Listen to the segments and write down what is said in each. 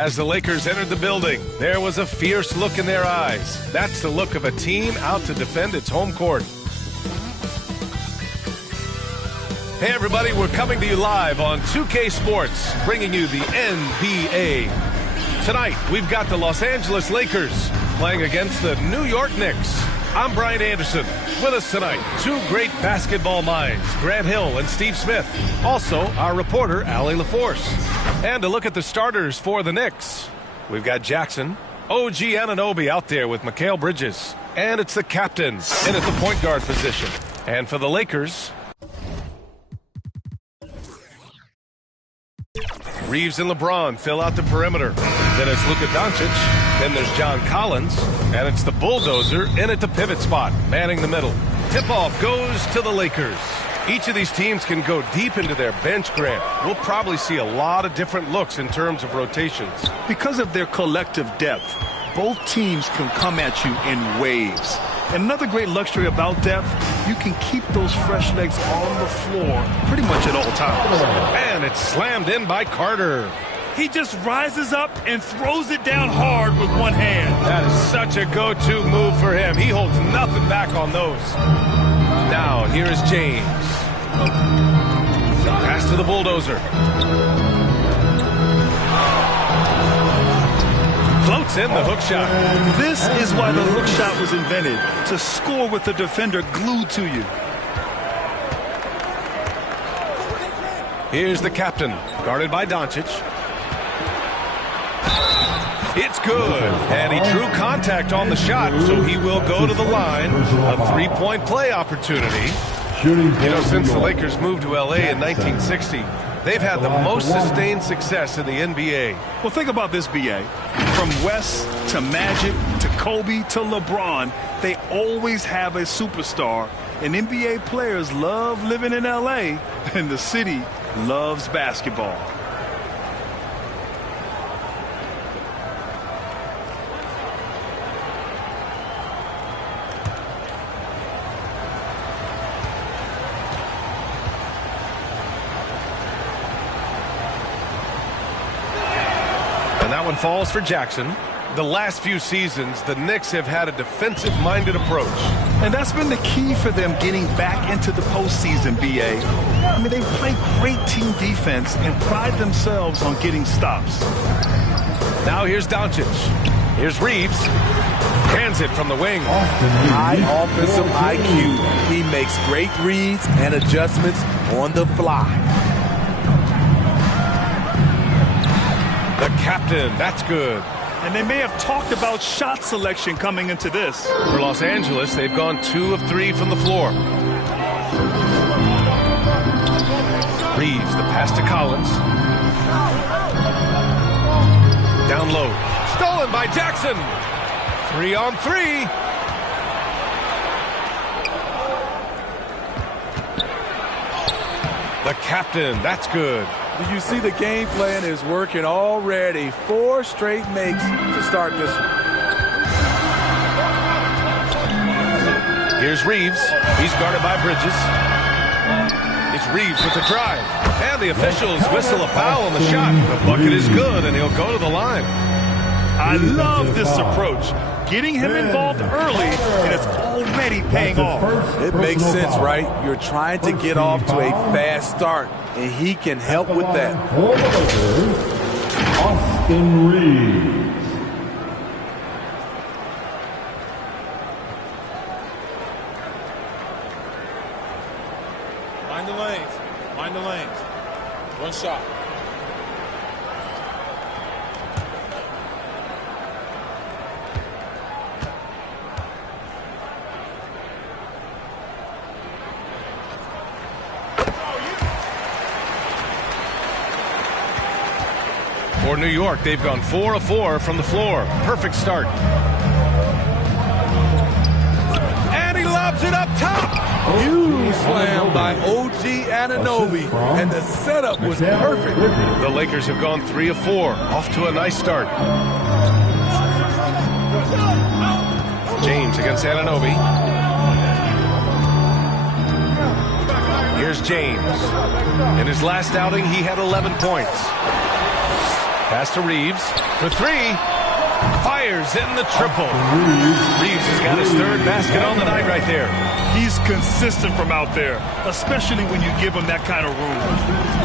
As the Lakers entered the building, there was a fierce look in their eyes. That's the look of a team out to defend its home court. Hey everybody, we're coming to you live on 2K Sports, bringing you the NBA. Tonight, we've got the Los Angeles Lakers playing against the New York Knicks. I'm Brian Anderson. With us tonight, two great basketball minds, Grant Hill and Steve Smith. Also, our reporter, Allie LaForce. And a look at the starters for the Knicks. We've got Jackson, OG Anunoby out there with Mikal Bridges. And it's the captains in at the point guard position. And for the Lakers, Reeves and LeBron fill out the perimeter. Then it's Luka Doncic. Then there's John Collins. And it's the bulldozer in at the pivot spot, manning the middle. Tip-off goes to the Lakers. Each of these teams can go deep into their bench, Grant. We'll probably see a lot of different looks in terms of rotations. Because of their collective depth, both teams can come at you in waves. And another great luxury about depth, you can keep those fresh legs on the floor pretty much at all times. And it's slammed in by Carter. He just rises up and throws it down hard with one hand. That is such a go-to move for him. He holds nothing back on those. Now, here is James. Pass to the bulldozer. Floats in the hook shot. This is why the hook shot was invented, to score with the defender glued to you. Here's the captain, guarded by Doncic. It's good, and he drew contact on the shot, so he will go to the line. A three-point play opportunity. You know, since the Lakers moved to L.A. in 1960, they've had the most sustained success in the NBA. Well, think about this, B.A. From West to Magic to Kobe to LeBron, they always have a superstar. And NBA players love living in L.A., and the city loves basketball. That one falls for Jackson. The last few seasons, the Knicks have had a defensive-minded approach. And that's been the key for them getting back into the postseason, B.A. I mean, they play great team defense and pride themselves on getting stops. Now here's Doncic. Here's Reeves. Hands it from the wing. High offensive IQ. He makes great reads and adjustments on the fly. The captain, that's good. And they may have talked about shot selection coming into this. For Los Angeles, they've gone 2 of 3 from the floor. Reeves, the pass to Collins. Down low. Stolen by Jackson. 3 on 3. The captain, that's good. You see the game plan is working already. 4 straight makes to start this one. Here's Reeves. He's guarded by Bridges. It's Reeves with the drive. And the officials whistle a foul on the shot. The bucket is good, and he'll go to the line. I love this approach. Getting him involved early, and it's already paying off. It makes sense, right? You're trying to get off to a fast start, and he can help with that. Austin Reeves. Mind the lanes. Mind the lanes. One shot. For New York, they've gone 4 of 4 from the floor. Perfect start. And he lobs it up top. Huge slam by OG Anunoby, and the setup was perfect. The Lakers have gone 3 of 4. Off to a nice start. James against Anunoby. Here's James. In his last outing, he had 11 points. Pass to Reeves for three. Fires in the triple. Reeves has got his third basket on the night right there. He's consistent from out there, especially when you give him that kind of room.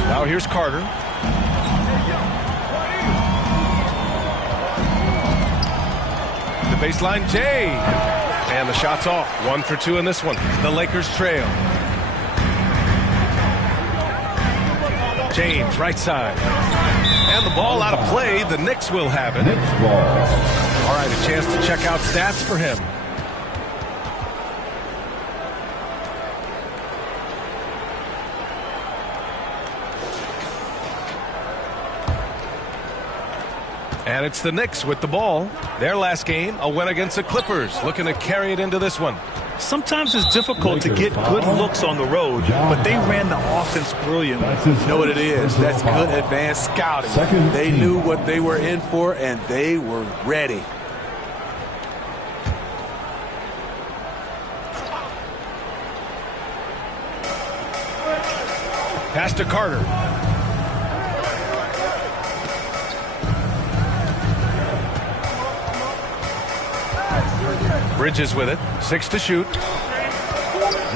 Now here's Carter. The baseline, Jay. And the shot's off. 1 for 2 in this one. The Lakers trail. James, right side. And the ball out of play. The Knicks will have it. All right, a chance to check out stats for him. And it's the Knicks with the ball. Their last game, a win against the Clippers, looking to carry it into this one. Sometimes it's difficult to get good looks on the road, but they ran the offense brilliantly. You know what it is? That's good advanced scouting. They knew what they were in for, and they were ready. Pass to Carter. Bridges with it. 6 to shoot.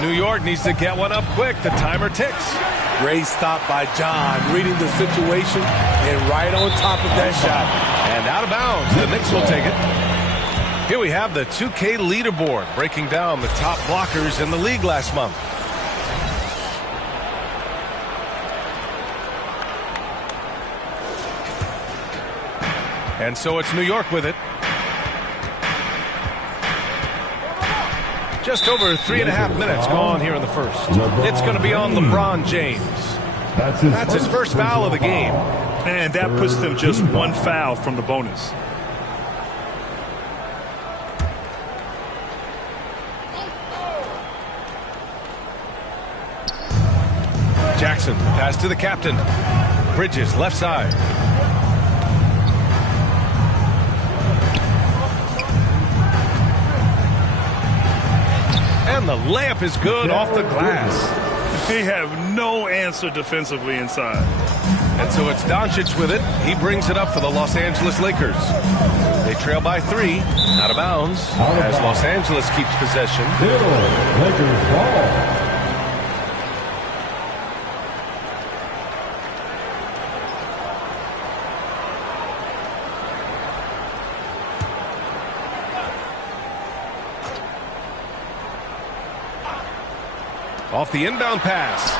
New York needs to get one up quick. The timer ticks. Great stop by John, reading the situation and right on top of that shot. And out of bounds. The Knicks will take it. Here we have the 2K leaderboard breaking down the top blockers in the league last month. And so it's New York with it. Just over 3.5 minutes gone here in the first. It's going to be on LeBron James. That's his first foul of the game. And that puts them just one foul from the bonus. Jackson, pass to the captain. Bridges, left side. And the layup is good off the glass. They have no answer defensively inside. And so it's Doncic with it. He brings it up for the Los Angeles Lakers. They trail by 3. Out of bounds as Los Angeles keeps possession. Lakers ball. Off the inbound pass.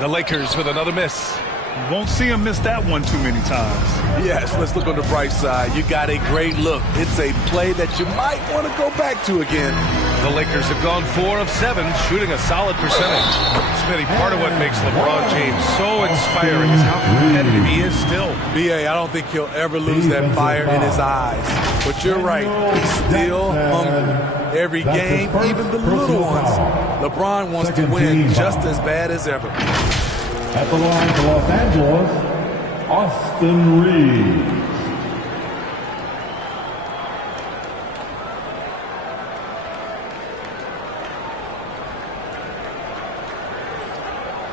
The Lakers with another miss. You won't see him miss that one too many times. Yes, let's look on the bright side. You got a great look. It's a play that you might want to go back to again. The Lakers have gone 4 of 7, shooting a solid percentage. Smitty, part of what makes LeBron James so inspiring is how competitive he is still. B.A., I don't think he'll ever lose that fire in his eyes. But you're right. He's still hungry. Every game, even the little ones. LeBron wants to win just as bad as ever. At the line for Los Angeles, Austin Reeves.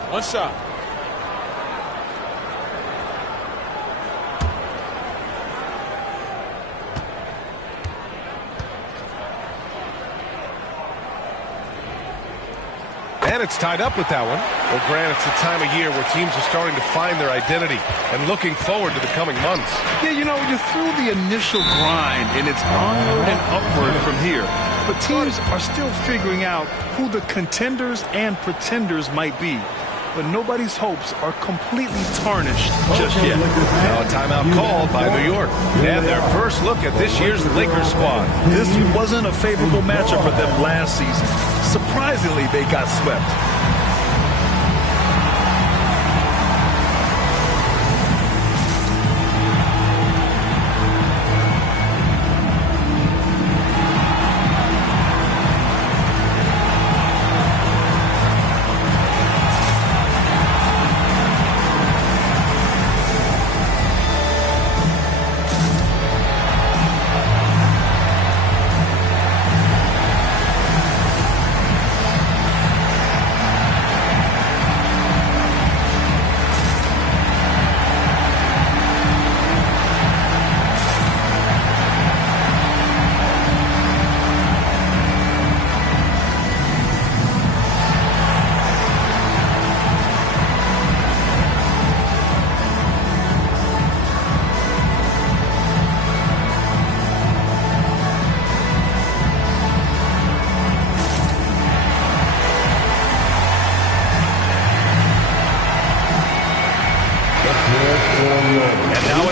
One shot. And it's tied up with that one. Well, Grant, it's the time of year where teams are starting to find their identity and looking forward to the coming months. Yeah, you know, you're through the initial grind, and it's onward and upward from here. But teams are still figuring out who the contenders and pretenders might be. But nobody's hopes are completely tarnished just yet. Now a timeout called by New York. And their first look at this year's Lakers squad. This wasn't a favorable matchup for them last season. Surprisingly, they got swept.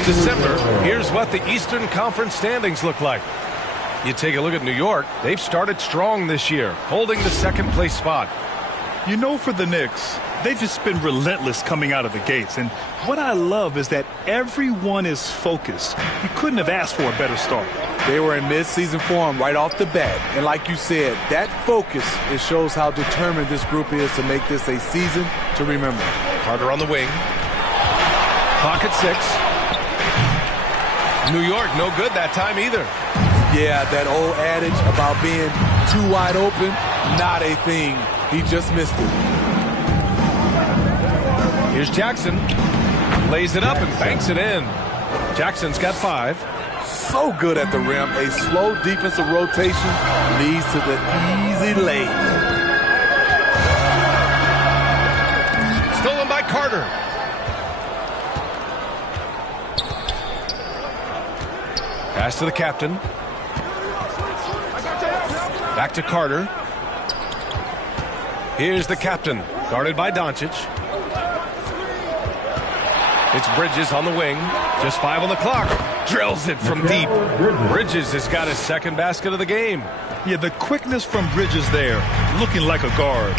December, here's what the Eastern Conference standings look like. You take a look at New York. They've started strong this year, holding the second place spot. You know, for the Knicks, they've just been relentless coming out of the gates. And what I love is that everyone is focused. You couldn't have asked for a better start. They were in midseason form right off the bat. And like you said, that focus, it shows how determined this group is to make this a season to remember. Carter on the wing. Clock at 6. New York, no good that time either. Yeah, that old adage about being too wide open, not a thing. He just missed it. Here's Jackson. Lays it up and banks it in. Jackson's got 5. So good at the rim. A slow defensive rotation leads to the easy lay. Stolen by Carter. Pass to the captain. Back to Carter. Here's the captain, guarded by Doncic. It's Bridges on the wing. Just 5 on the clock. Drills it from deep. Bridges has got his second basket of the game. Yeah, the quickness from Bridges there, looking like a guard.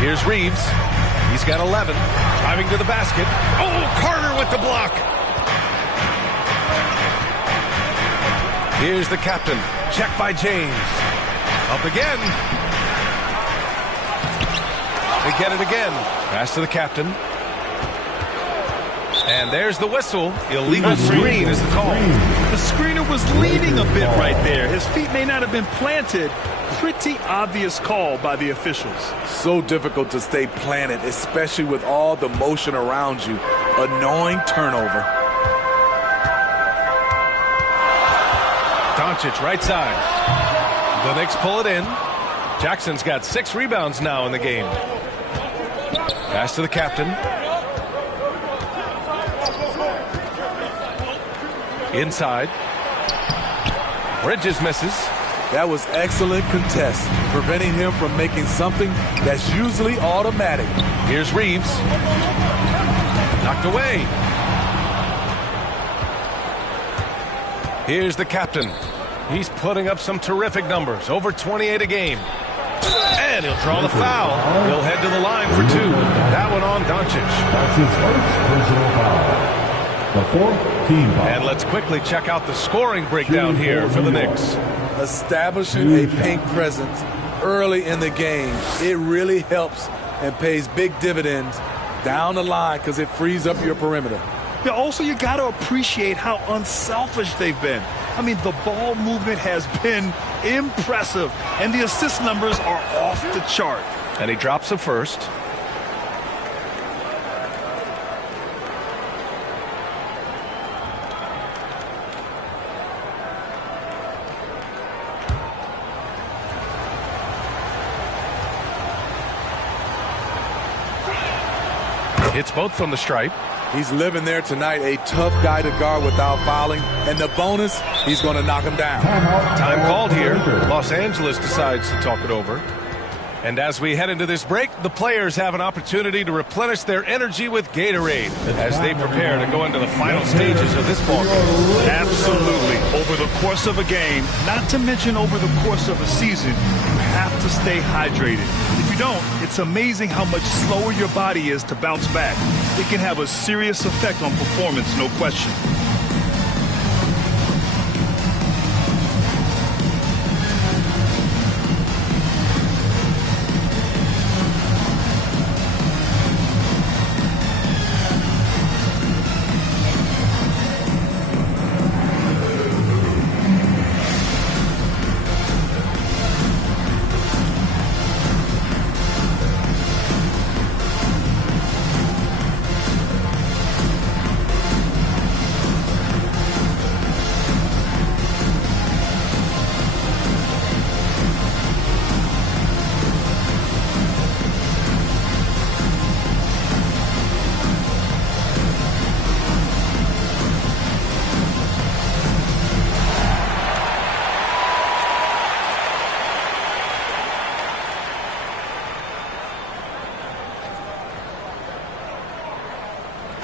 Here's Reeves. He's got 11. Driving to the basket. Oh, Carter with the block. Here's the captain. Check by James. Up again. They get it again. Pass to the captain. And there's the whistle. Illegal screen is the call. The screener was leaning a bit right there. His feet may not have been planted. Pretty obvious call by the officials. So difficult to stay planted, especially with all the motion around you. Annoying turnover. Doncic right side. The Knicks pull it in. Jackson's got 6 rebounds now in the game. Pass to the captain. Inside. Bridges misses. That was excellent contest, preventing him from making something that's usually automatic. Here's Reeves. Knocked away. Here's the captain. He's putting up some terrific numbers. Over 28 a game. And he'll draw the foul. He'll head to the line for 2. That one on Doncic. That's his first personal foul. The 4th team foul. And let's quickly check out the scoring breakdown here for the Knicks. Establishing a paint presence early in the game, it really helps and pays big dividends down the line because it frees up your perimeter. Yeah, also, you got to appreciate how unselfish they've been. I mean, the ball movement has been impressive, and the assist numbers are off the chart. And he drops the first. Hits both from the stripe. He's living there tonight, a tough guy to guard without fouling. And the bonus, he's going to knock him down. Time called here. Los Angeles decides to talk it over. And as we head into this break, the players have an opportunity to replenish their energy with Gatorade as they prepare to go into the final stages of this ball game. Absolutely. Over the course of a game, not to mention over the course of a season, you have to stay hydrated. If you don't, it's amazing how much slower your body is to bounce back. It can have a serious effect on performance, no question.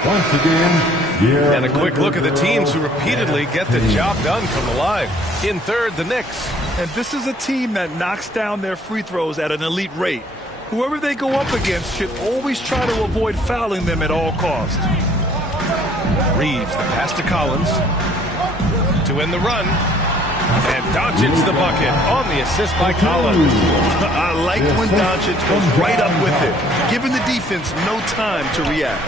Once again, And a quick look at the teams who repeatedly get the job done from the line. In third, the Knicks. And this is a team that knocks down their free throws at an elite rate. Whoever they go up against should always try to avoid fouling them at all costs. Reeves, the pass to Collins. To win the run. And Doncic the bucket on the assist by Collins. I like when Doncic goes right up with it, giving the defense no time to react.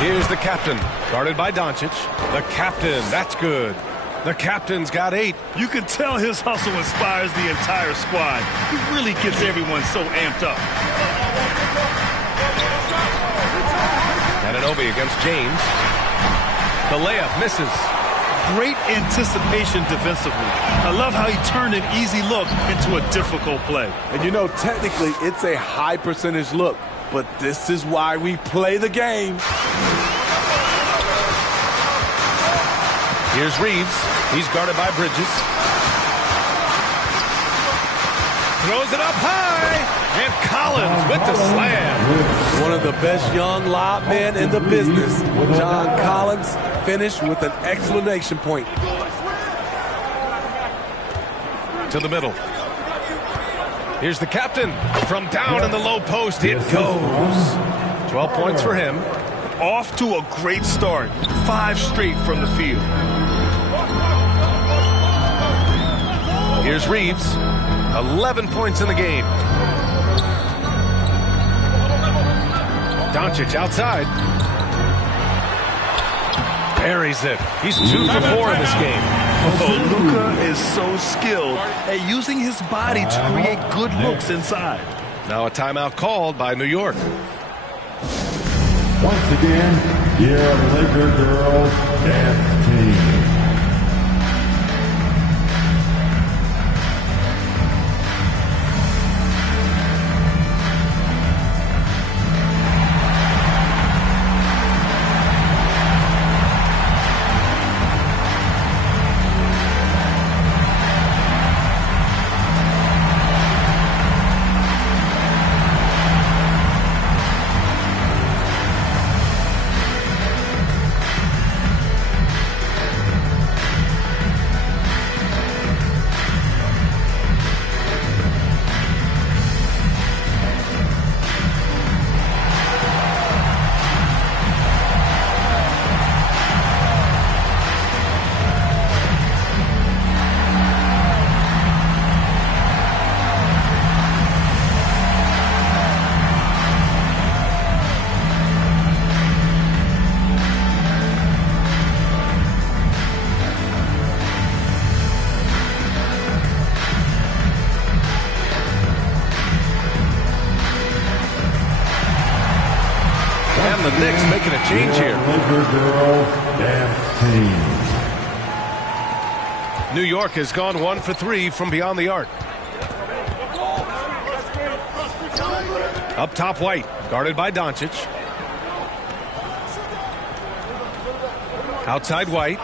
Here's the captain, guarded by Doncic. The captain, that's good. The captain's got 8. You can tell his hustle inspires the entire squad. He really gets everyone so amped up. Anunoby against James. The layup misses. Great anticipation defensively. I love how he turned an easy look into a difficult play. And you know, technically, it's a high percentage look, but this is why we play the game. Here's Reeves. He's guarded by Bridges. Throws it up high. And Collins with the slam. One of the best young lob men in the business. John Collins finished with an exclamation point. To the middle. Here's the captain. From down in the low post, it goes. 12 points for him. Off to a great start. 5 straight from the field. Here's Reeves. 11 points in the game. Doncic outside. Buries it. He's 2 for 4 in this game. Oh, Luka is so skilled at using his body to create good looks inside. Now a timeout called by New York. Once again, your Laker girls dance team. The Knicks making a change here. New York has gone 1 for 3 from beyond the arc. Up top, White, guarded by Doncic. Outside, White.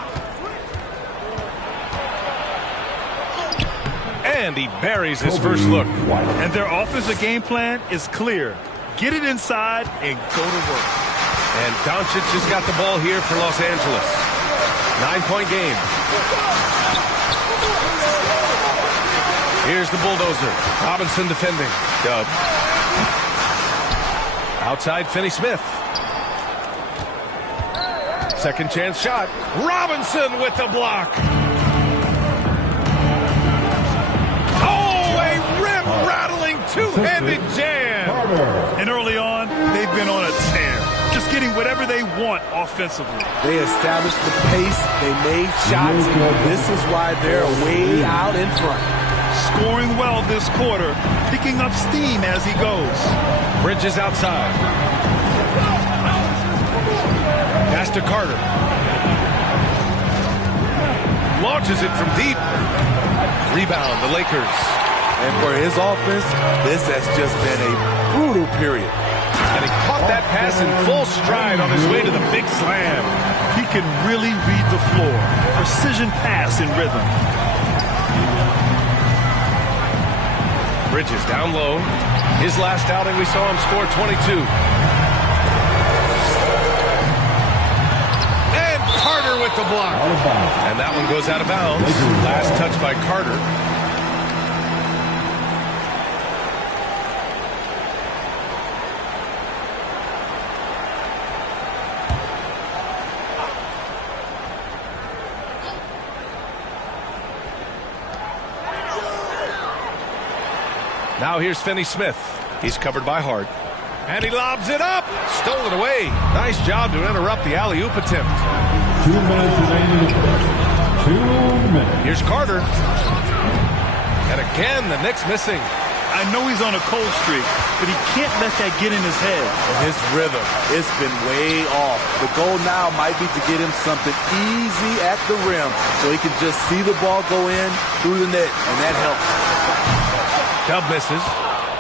And he buries his first look. And their offensive game plan is clear. Get it inside and go to work. And Doncic has got the ball here for Los Angeles. 9-point game. Here's the bulldozer. Robinson defending. Dub. Outside, Finney-Smith. Second chance shot. Robinson with the block. Oh, a rim-rattling two-handed jam. And early on, they've been on a tear. Just getting whatever they want offensively. They established the pace. They made shots. This is why they're way out in front. Scoring well this quarter, picking up steam as he goes. Bridges outside. Pass to Carter. Launches it from deep. Rebound, the Lakers. And for his offense, this has just been a brutal period. And he caught that pass in full stride on his way to the big slam. He can really read the floor. Precision pass in rhythm. Bridges down low. His last outing, we saw him score 22. And Carter with the block. And that one goes out of bounds. Last touch by Carter. Now here's Finney Smith. He's covered by Hart. And he lobs it up. Stolen away. Nice job to interrupt the alley-oop attempt. 2 minutes remaining in the first. 2 minutes. Here's Carter. And again, the Knicks missing. I know he's on a cold streak, but he can't let that get in his head. His rhythm, it's been way off. The goal now might be to get him something easy at the rim so he can just see the ball go in through the net, and that helps. Dub misses.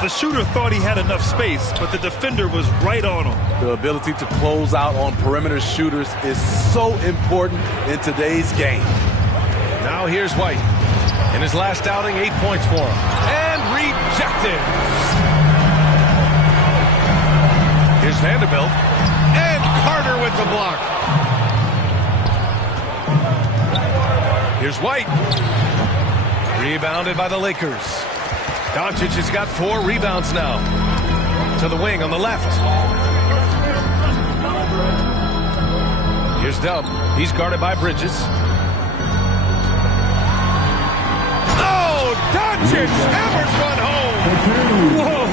The shooter thought he had enough space, but the defender was right on him. The ability to close out on perimeter shooters is so important in today's game. Now here's White. In his last outing, 8 points for him. And rejected. Here's Vanderbilt. And Carter with the block. Here's White. Rebounded by the Lakers. Doncic has got 4 rebounds now. To the wing on the left. Here's Dub. He's guarded by Bridges. Oh, Doncic hammers one home. Whoa!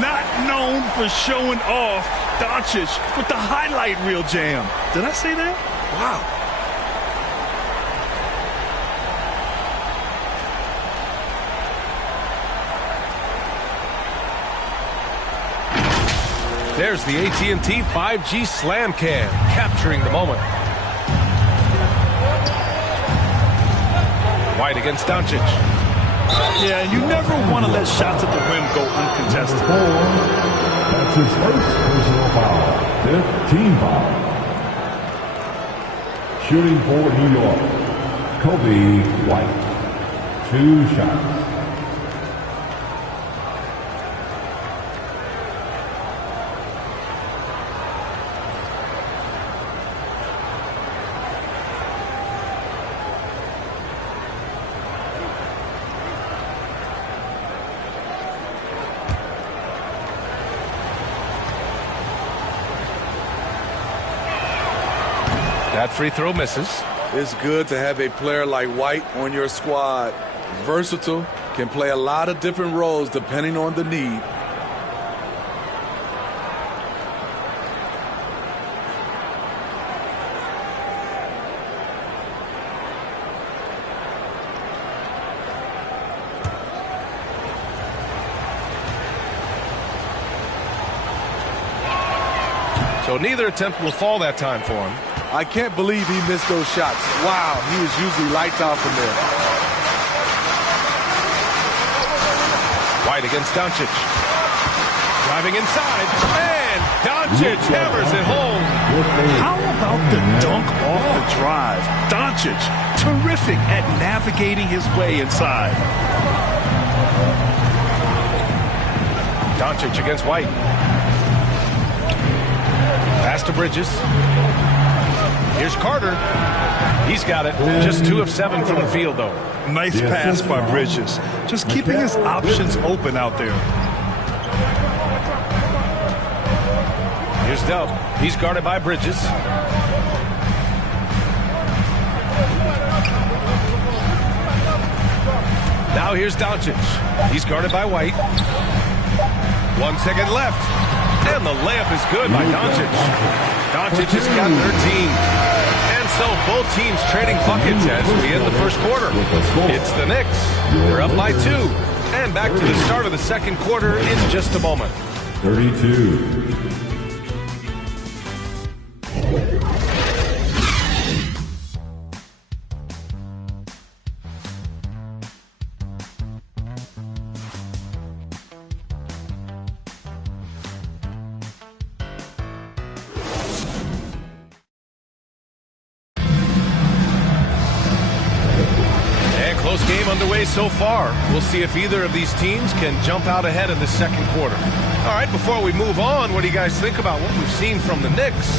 Not known for showing off. Doncic with the highlight reel jam. Did I say that? Wow. There's the AT&T 5G Slam Cam, capturing the moment. White against Doncic. Yeah, and you never want to let shots at the rim go uncontested. That's his first personal foul. 5th team foul. Shooting for New York, Kobe White. 2 shots. That free throw misses. It's good to have a player like White on your squad. Versatile, can play a lot of different roles depending on the need. So neither attempt will fall that time for him. I can't believe he missed those shots. Wow, he was usually lights out from there. White against Doncic. Driving inside, and Doncic hammers it home. How about the dunk off the drive? Doncic, terrific at navigating his way inside. Doncic against White. Pass to Bridges. Here's Carter. He's got it. Just 2 of 7 from the field, though. Nice pass by Bridges. Just keeping his options open out there. Here's Dub. He's guarded by Bridges. Now here's Doncic. He's guarded by White. 1 second left. And the layup is good by Doncic. Doncic has got 13. And so both teams trading buckets as we end the first quarter. It's the Knicks. They're up by 2. And back to the start of the second quarter in just a moment. 32. so far. We'll see if either of these teams can jump out ahead in the second quarter. All right, before we move on, what do you guys think about what we've seen from the Knicks?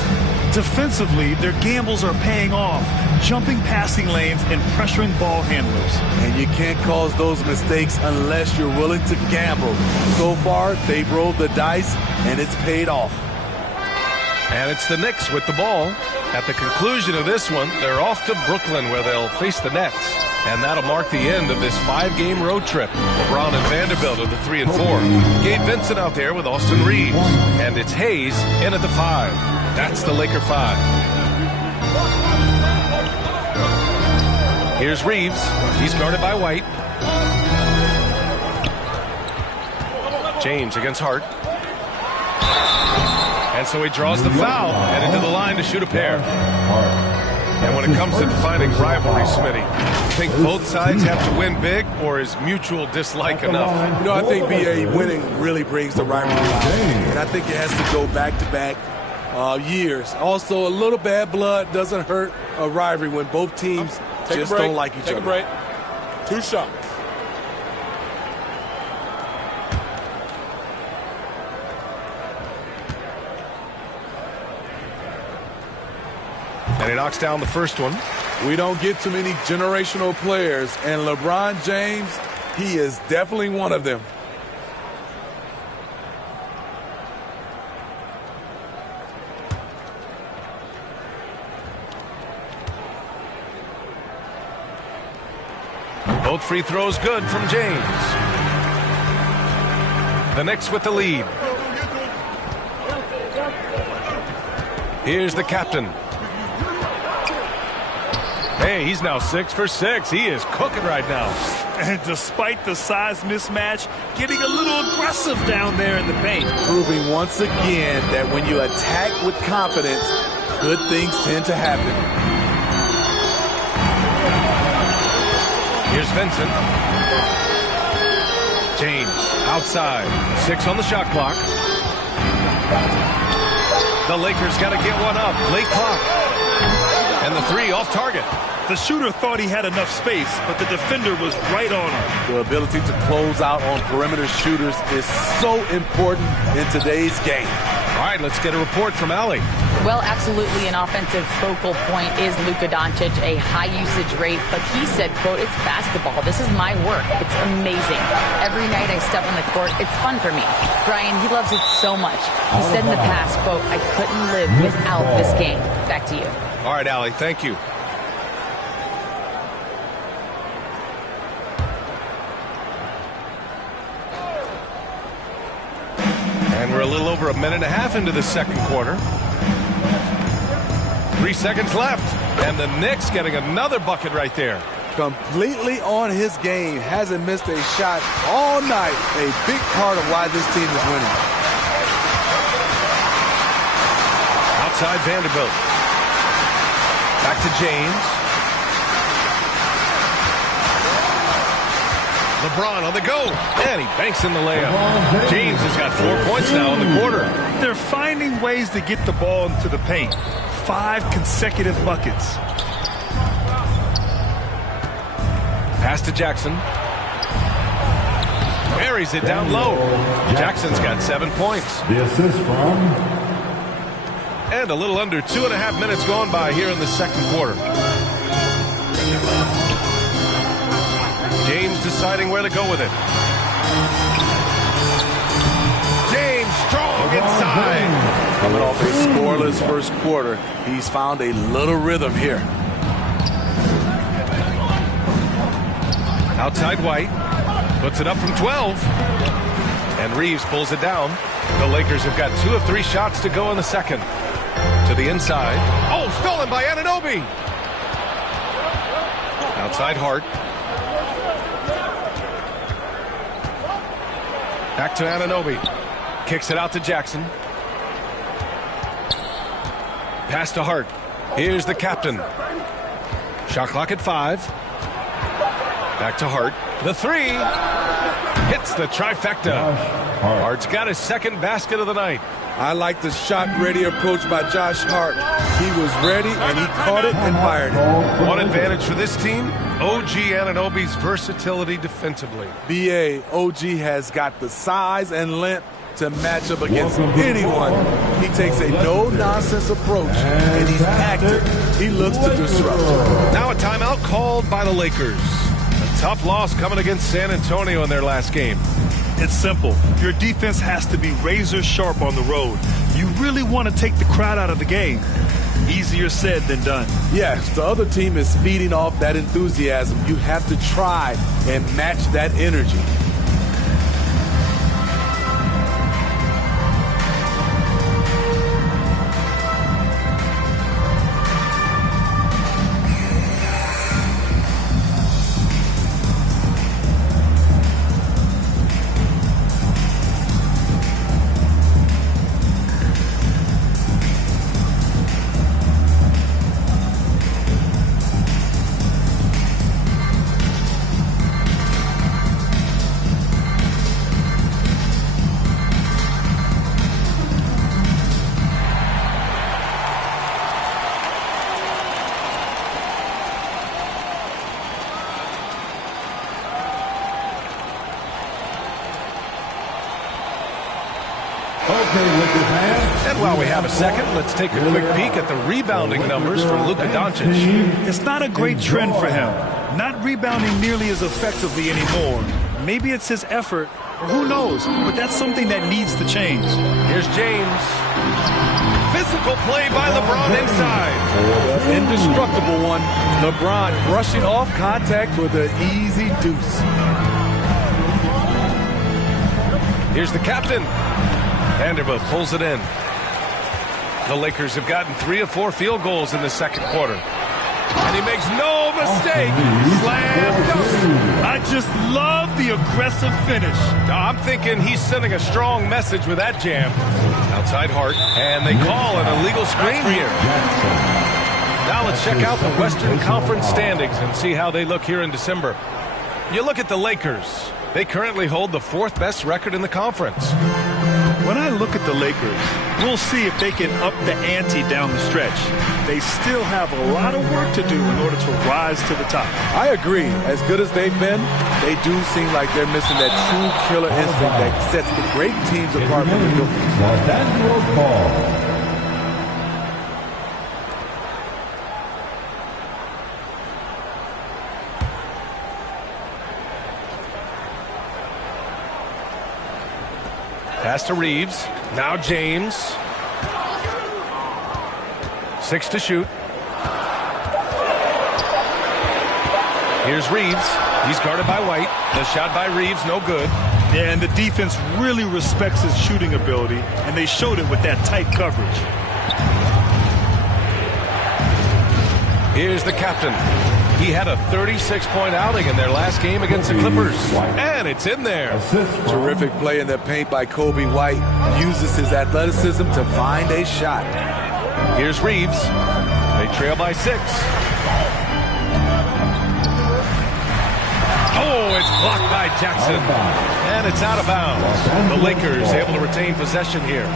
Defensively, their gambles are paying off, jumping passing lanes and pressuring ball handlers. And you can't cause those mistakes unless you're willing to gamble. So far, they've rolled the dice, and it's paid off. And it's the Knicks with the ball. At the conclusion of this one, they're off to Brooklyn where they'll face the Nets. And that'll mark the end of this 5-game road trip. LeBron and Vanderbilt are the 3 and 4. Gabe Vincent out there with Austin Reeves. And it's Hayes in at the 5. That's the Laker 5. Here's Reeves. He's guarded by White. James against Hart. And so he draws the foul, headed to the line to shoot a pair. And when it comes to defining rivalry, Smitty, you think both sides have to win big, or is mutual dislike enough? You know, I think B.A. winning really brings the rivalry out. And I think it has to go back-to-back years. Also, a little bad blood doesn't hurt a rivalry when both teams just don't like each other. Take a break. 2 shots. And he knocks down the first one. We don't get too many generational players, and LeBron James, he is definitely one of them. Both free throws good from James. The Knicks with the lead. Here's the captain. Hey, he's now 6 for 6. He is cooking right now. And despite the size mismatch, getting a little aggressive down there in the paint. Proving once again that when you attack with confidence, good things tend to happen. Here's Vincent. James outside. 6 on the shot clock. The Lakers got to get one up. Late clock. And the 3 off target. The shooter thought he had enough space, but the defender was right on him. The ability to close out on perimeter shooters is so important in today's game. All right, let's get a report from Allie. Well, absolutely an offensive focal point is Luka Doncic, a high usage rate, but he said, quote, it's basketball. This is my work. It's amazing. Every night I step on the court, it's fun for me. Brian, he loves it so much. He said in the past, quote, I couldn't live without this game. Back to you. All right, Allie, thank you. And we're a little over a minute and a half into the second quarter. 3 seconds left. And the Knicks getting another bucket right there. Completely on his game. Hasn't missed a shot all night. A big part of why this team is winning. Outside Vanderbilt. Back to James. LeBron on the go. And he banks in the layup. James has got 4 points now in the quarter. They're finding ways to get the ball into the paint. 5 consecutive buckets. Pass to Jackson. Buries it down low. Jackson's got 7 points. The assist from... And a little under 2.5 minutes gone by here in the second quarter. James deciding where to go with it. James strong inside. Coming off a scoreless first quarter, he's found a little rhythm here. Outside White. Puts it up from 12. And Reeves pulls it down. The Lakers have got 2 of 3 shots to go in the second. To the inside. Oh, stolen by Anunoby. Outside Hart. Back to Anunoby. Kicks it out to Jackson. Pass to Hart. Here's the captain. Shot clock at 5. Back to Hart. The 3. Hits the trifecta. Hart's got his second basket of the night. I like the shot-ready approach by Josh Hart. He was ready, and he caught it and fired it. One advantage for this team, OG Anunoby's versatility defensively. B.A. OG has got the size and length to match up against anyone. He takes a no-nonsense approach, and he's active. He looks to disrupt. Now a timeout called by the Lakers. A tough loss coming against San Antonio in their last game. It's simple. Your defense has to be razor sharp on the road. You really want to take the crowd out of the game. Easier said than done. Yes, the other team is feeding off that enthusiasm. You have to try and match that energy. And while we have a second, let's take a quick peek at the rebounding numbers for Luka Doncic. It's not a great trend for him. Not rebounding nearly as effectively anymore. Maybe it's his effort, or who knows, but that's something that needs to change. Here's James. Physical play by LeBron inside. The indestructible one. LeBron brushing off contact with an easy deuce. Here's the captain. Vanderbilt pulls it in. The Lakers have gotten 3 of 4 field goals in the second quarter. And he makes no mistake. Slam dunk. I just love the aggressive finish. I'm thinking he's sending a strong message with that jam. Outside Hart. And they call an illegal screen here. Now let's check out the Western Conference standings and see how they look here in December. You look at the Lakers. They currently hold the 4th best record in the conference. When I look at the Lakers, we'll see if they can up the ante down the stretch. They still have a lot of work to do in order to rise to the top. I agree. As good as they've been, they do seem like they're missing that true killer instinct that sets the great teams apart from the good ones. Los Angeles ball. Pass to Reeves. Now James. 6 to shoot. Here's Reeves. He's guarded by White. The shot by Reeves, no good. Yeah, and the defense really respects his shooting ability, and they showed it with that tight coverage. Here's the captain. He had a 36-point outing in their last game against the Clippers. And it's in there. Terrific play in the paint by Kobe White. Uses his athleticism to find a shot. Here's Reeves. They trail by 6. Oh, it's blocked by Jackson. And it's out of bounds. The Lakers able to retain possession here.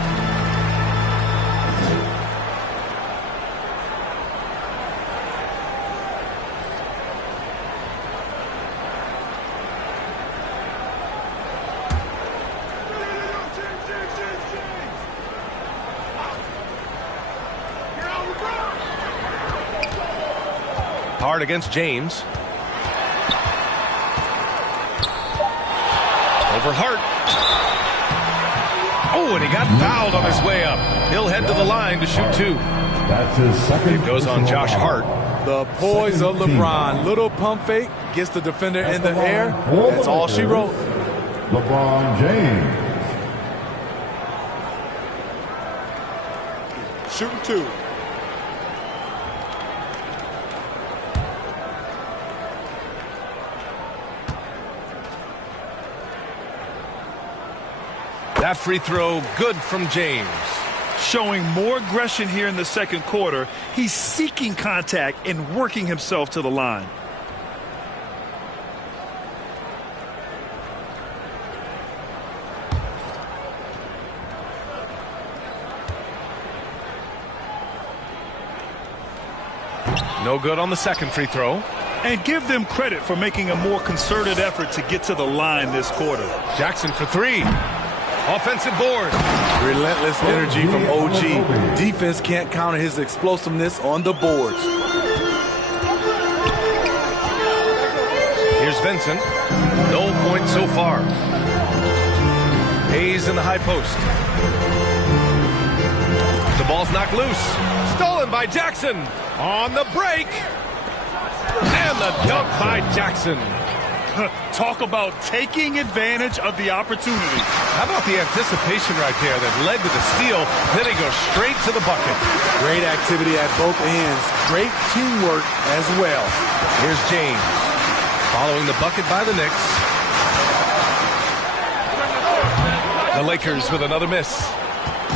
Hard against James. Over Hart. Oh, and he got fouled on his way up. He'll head to the line to shoot 2. That's his second. It goes on Josh Hart. The poise of LeBron. Little pump fake. Gets the defender in the air. That's all she wrote. LeBron James. Shooting 2. That free throw good from James. Showing more aggression here in the second quarter. He's seeking contact and working himself to the line. No good on the second free throw. And give them credit for making a more concerted effort to get to the line this quarter. Jackson for three. Offensive board. Relentless energy from OG. Defense can't counter his explosiveness on the boards. Here's Vincent. No points so far. Hayes in the high post. The ball's knocked loose. Stolen by Jackson. On the break. And the dunk by Jackson. Talk about taking advantage of the opportunity. How about the anticipation right there that led to the steal, then he goes straight to the bucket. Great activity at both ends. Great teamwork as well. Here's James. Following the bucket by the Knicks. The Lakers with another miss.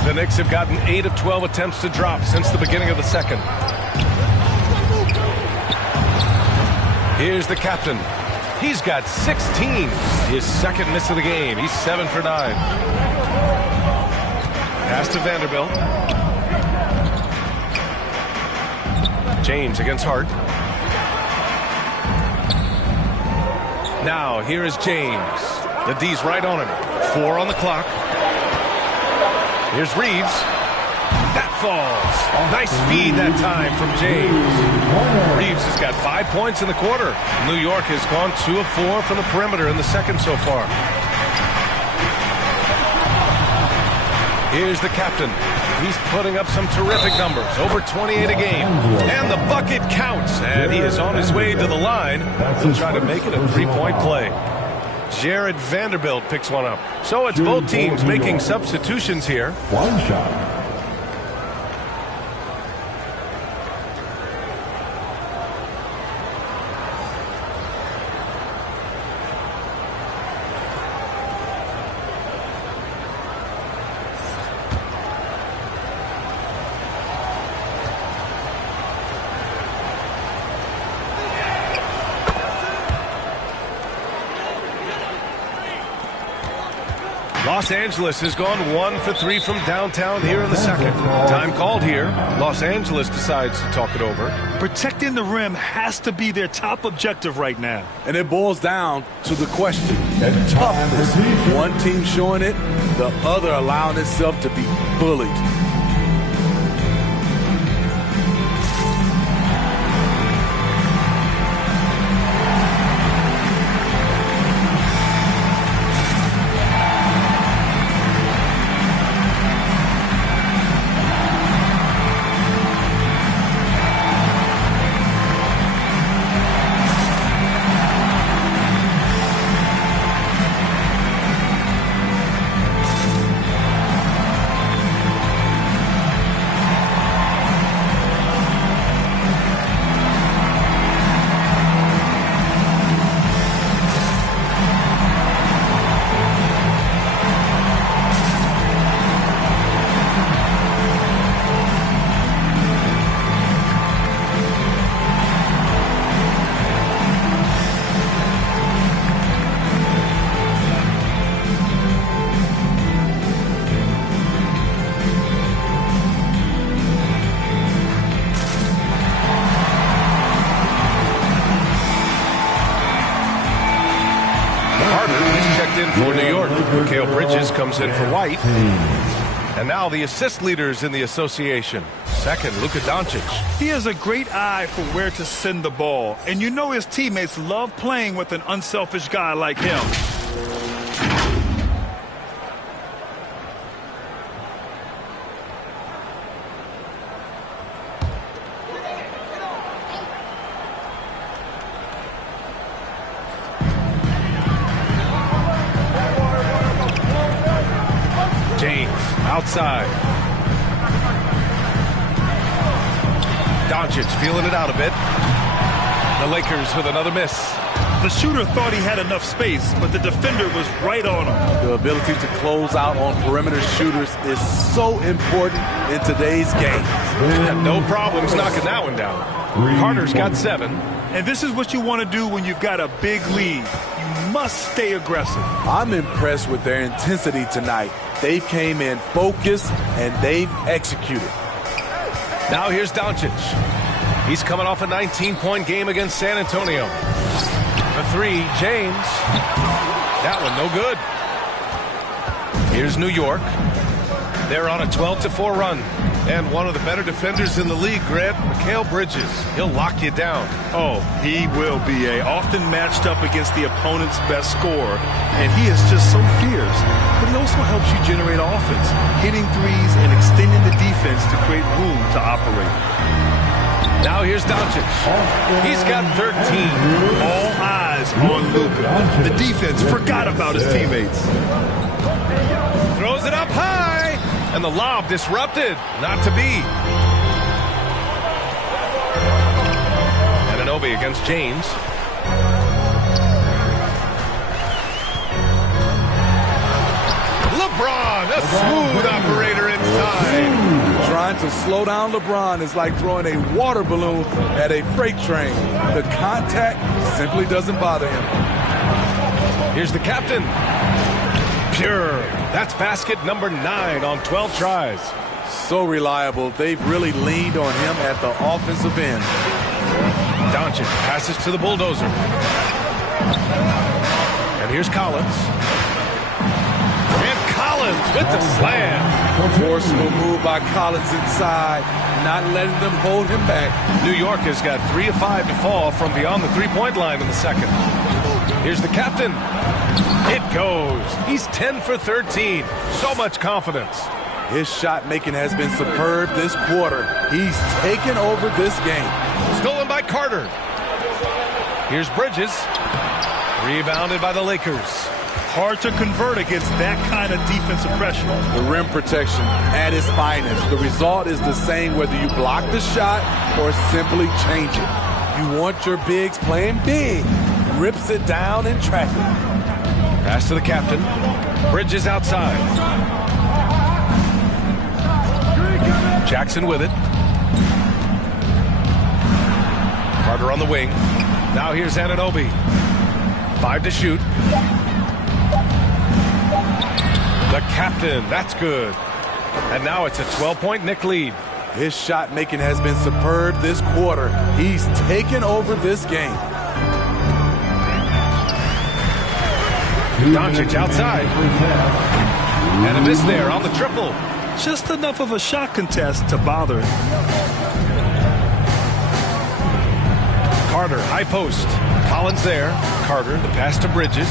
The Knicks have gotten 8 of 12 attempts to drop since the beginning of the second. Here's the captain. He's got 16. His second miss of the game. He's 7 for 9. Pass to Vanderbilt. James against Hart. Now, here is James. The D's right on him. 4 on the clock. Here's Reeves. That falls. Nice feed that time from James. Reeves has got 5 points in the quarter. New York has gone 2 of 4 from the perimeter in the second so far. Here's the captain. He's putting up some terrific numbers. Over 28 a game. And the bucket counts. And he is on his way to the line. He'll try to make it a 3-point play. Jared Vanderbilt picks one up. So it's both teams making substitutions here. One shot. Los Angeles has gone 1 for 3 from downtown here in the second. Time called here. Los Angeles decides to talk it over. Protecting the rim has to be their top objective right now. And it boils down to the question. Toughness. One team showing it, the other allowing itself to be bullied. For New York, Mikal Bridges comes in for White. And now the assist leaders in the association. Second, Luka Doncic. He has a great eye for where to send the ball. And you know his teammates love playing with an unselfish guy like him. Outside. Doncic feeling it out a bit. The Lakers with another miss. The shooter thought he had enough space, but the defender was right on him. The ability to close out on perimeter shooters is so important in today's game. No problems knocking that one down. Carter's got 7. And this is what you want to do when you've got a big lead. You must stay aggressive. I'm impressed with their intensity tonight. They came in focused and they've executed. Now here's Doncic. He's coming off a 19-point game against San Antonio. The three, James. That one no good. Here's New York. They're on a 12-4 run. And one of the better defenders in the league, Grant, Mikal Bridges. He'll lock you down. Oh, he will be often matched up against the opponent's best scorer. And he is just so fierce. But he also helps you generate offense, hitting threes and extending the defense to create room to operate. Now here's Doncic. He's got 13. All eyes on Luka. The defense forgot about his teammates. Throws it up high. And the lob disrupted. Not to be. Anunoby against James. LeBron, a smooth operator inside. Trying to slow down LeBron is like throwing a water balloon at a freight train. The contact simply doesn't bother him. Here's the captain. Pure. That's basket number 9 on 12 tries. So reliable. They've really leaned on him at the offensive end. Doncic passes to the bulldozer. And here's Collins. And Collins with the slam. Forceful move by Collins inside, not letting them hold him back. New York has got 3 of 5 to fall from beyond the three-point line in the second. Here's the captain. It goes. He's 10 for 13. So much confidence. His shot making has been superb this quarter. He's taken over this game. Stolen by Carter. Here's Bridges. Rebounded by the Lakers. Hard to convert against that kind of defensive pressure. The rim protection at its finest. The result is the same whether you block the shot or simply change it. You want your bigs playing big. Rips it down in traffic. Pass to the captain. Bridges outside. Jackson with it. Carter on the wing. Now here's Anunoby. 5 to shoot. The captain. That's good. And now it's a 12-point Knick lead. His shot making has been superb this quarter. He's taken over this game. Doncic outside. And a miss there on the triple. Just enough of a shot contest to bother. Carter, high post. Collins there. Carter, the pass to Bridges.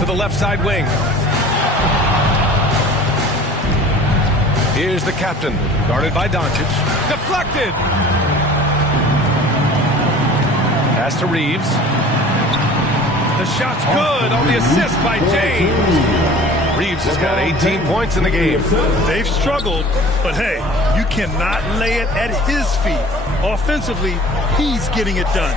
To the left side wing. Here's the captain. Guarded by Doncic. Deflected. Pass to Reeves. The shot's good on the assist by James. Reeves has got 18 points in the game. They've struggled, but hey, you cannot lay it at his feet. Offensively, he's getting it done.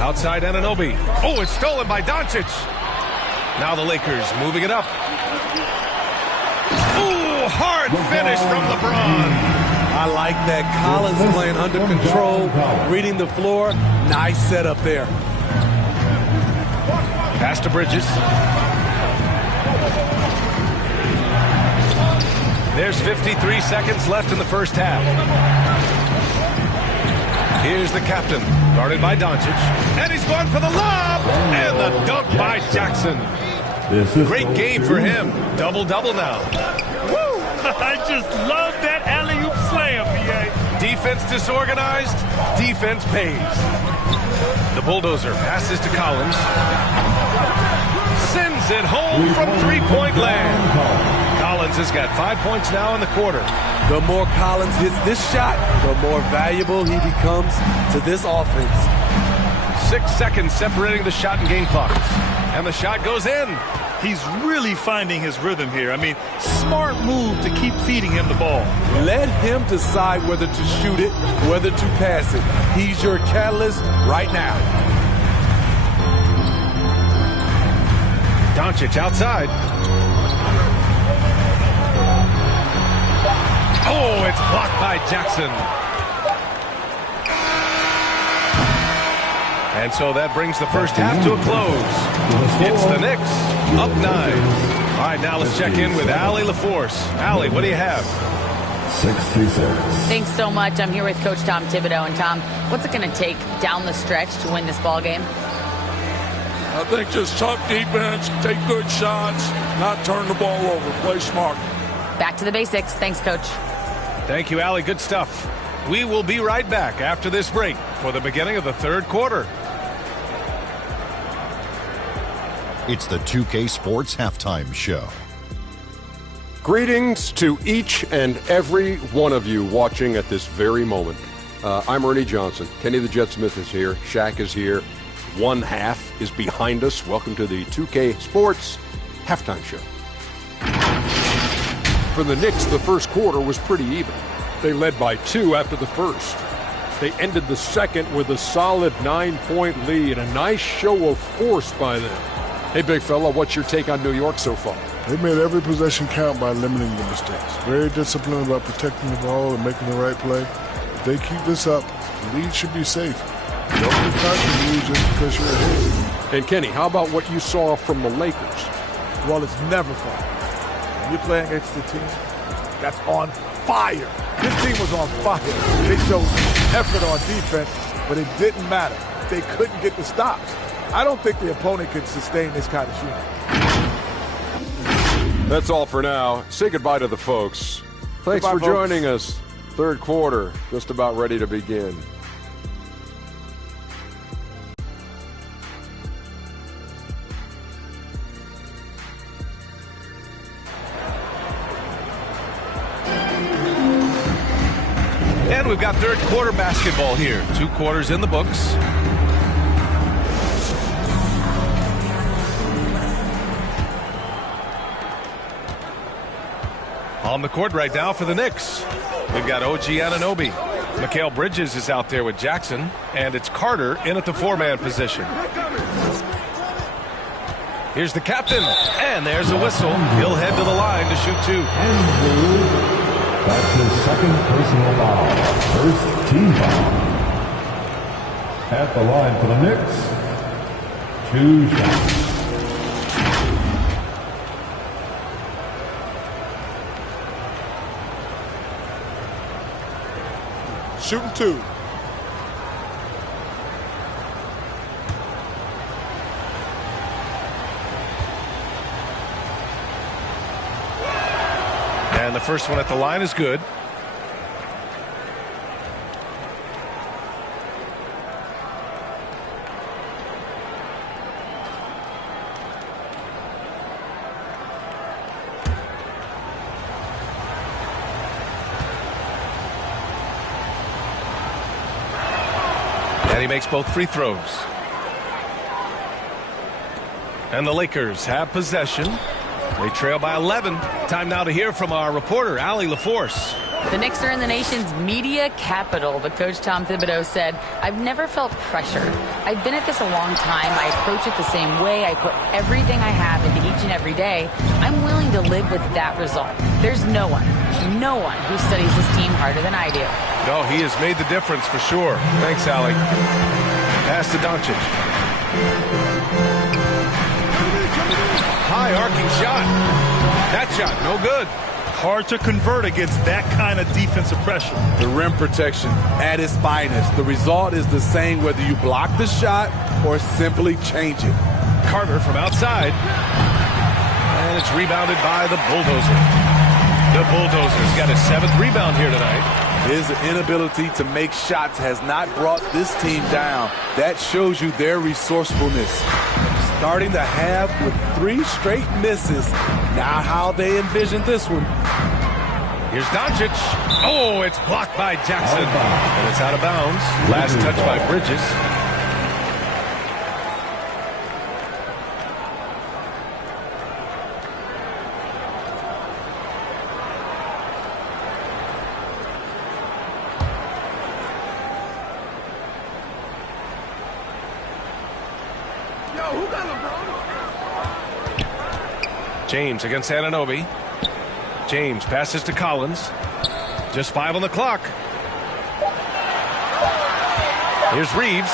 Outside Anunoby. Oh, it's stolen by Doncic. Now the Lakers moving it up. Ooh, hard finish from LeBron. I like that. Collins playing under control, reading the floor. Nice setup there. Pass to Bridges. There's 53 seconds left in the first half. Here's the captain, guarded by Doncic. And he's going for the lob. And the dunk by Jackson. Great game for him. Double-double now. Woo! I just love that alley-oop slam, B.A. Defense disorganized. Defense pays. The bulldozer passes to Collins. Sends it home from three-point land. Collins has got 5 points now in the quarter. The more Collins hits this shot, the more valuable he becomes to this offense. 6 seconds separating the shot and game clocks. And the shot goes in. He's really finding his rhythm here. I mean, smart move to keep feeding him the ball. Let him decide whether to shoot it, whether to pass it. He's your catalyst right now. Doncic outside. Oh, it's blocked by Jackson. And so that brings the first half to a close. It's the Knicks, up 9. All right, now let's check in with Allie LaForce. Allie, what do you have? 66. Thanks so much. I'm here with Coach Tom Thibodeau. And Tom, what's it going to take down the stretch to win this ball game? I think just tough defense, take good shots, not turn the ball over, play smart. Back to the basics. Thanks, Coach. Thank you, Allie. Good stuff. We will be right back after this break for the beginning of the third quarter. It's the 2K Sports Halftime Show. Greetings to each and every one of you watching at this very moment. I'm Ernie Johnson. Kenny the Jet Smith is here. Shaq is here. One half is behind us. Welcome to the 2K Sports Halftime Show. For the Knicks, the first quarter was pretty even. They led by 2 after the first. They ended the second with a solid 9-point lead. A nice show of force by them. Hey, big fella, what's your take on New York so far? They made every possession count by limiting the mistakes. Very disciplined about protecting the ball and making the right play. If they keep this up, the lead should be safe. Don't be cocky to lose just because you're ahead. And Kenny, how about what you saw from the Lakers? Well, it's never fun. When you're playing against a team that's on fire. This team was on fire. They showed effort on defense, but it didn't matter. They couldn't get the stops. I don't think the opponent could sustain this kind of shooting. That's all for now. Say goodbye to the folks. Thanks for joining us. Third quarter, just about ready to begin. And we've got third quarter basketball here. 2 quarters in the books. On the court right now for the Knicks, we've got OG Anunoby. Mikal Bridges is out there with Jackson, and it's Carter in at the 4-man position. Here's the captain, and there's a whistle. He'll head to the line to shoot 2. That's his second personal foul. First team foul. At the line for the Knicks, 2 shots. Shooting 2. And the first one at the line is good. And he makes both free throws. And the Lakers have possession. They trail by 11. Time now to hear from our reporter, Allie LaForce. The Knicks are in the nation's media capital, but Coach Tom Thibodeau said, I've never felt pressure. I've been at this a long time. I approach it the same way. I put everything I have into each and every day. I'm willing to live with that result. There's no one who studies this team harder than I do. No, he has made the difference for sure. Thanks, Allie. Pass to Doncic. High arcing shot. That shot, no good. Hard to convert against that kind of defensive pressure. The rim protection at its finest. The result is the same whether you block the shot or simply change it. Carter from outside. And it's rebounded by the Bulldozer. The Bulldozers got a 7th rebound here tonight. His inability to make shots has not brought this team down. That shows you their resourcefulness. Starting the half with 3 straight misses. Now how they envision this one. Here's Doncic. Oh, it's blocked by Jackson. And it's out of bounds. Last touch by Bridges. James against Anunoby. James passes to Collins. Just 5 on the clock. Here's Reeves.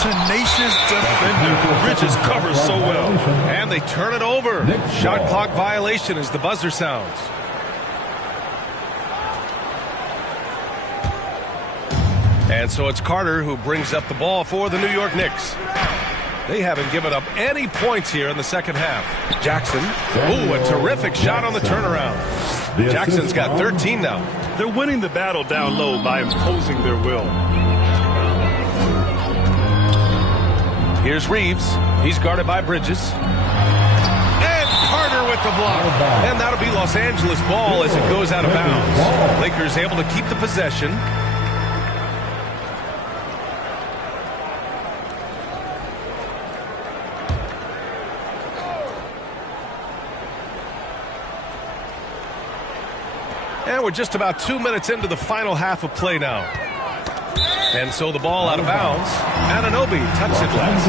Tenacious defender. Bridges covers so well. And they turn it over. Shot clock violation as the buzzer sounds. And so it's Carter who brings up the ball for the New York Knicks. They haven't given up any points here in the second half. Jackson. Ooh, a terrific shot on the turnaround. Jackson's got 13 now. They're winning the battle down low by imposing their will. Here's Reeves. He's guarded by Bridges. And Carter with the block. And that'll be Los Angeles ball as it goes out of bounds. Lakers able to keep the possession. And we're just about 2 minutes into the final half of play now. And so the ball out of bounds. Anunoby touched it last.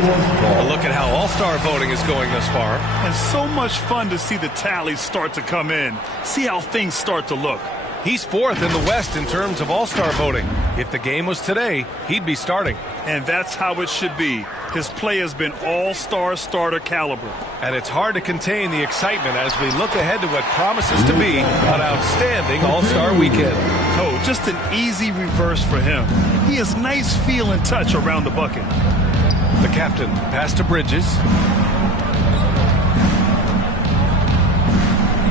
A look at how All-Star voting is going thus far. And so much fun to see the tallies start to come in. See how things start to look. He's fourth in the West in terms of All-Star voting. If the game was today, he'd be starting. And that's how it should be. His play has been all-star starter caliber. And it's hard to contain the excitement as we look ahead to what promises to be an outstanding All-Star weekend. Oh, just an easy reverse for him. He has nice feel and touch around the bucket. The captain pass to Bridges.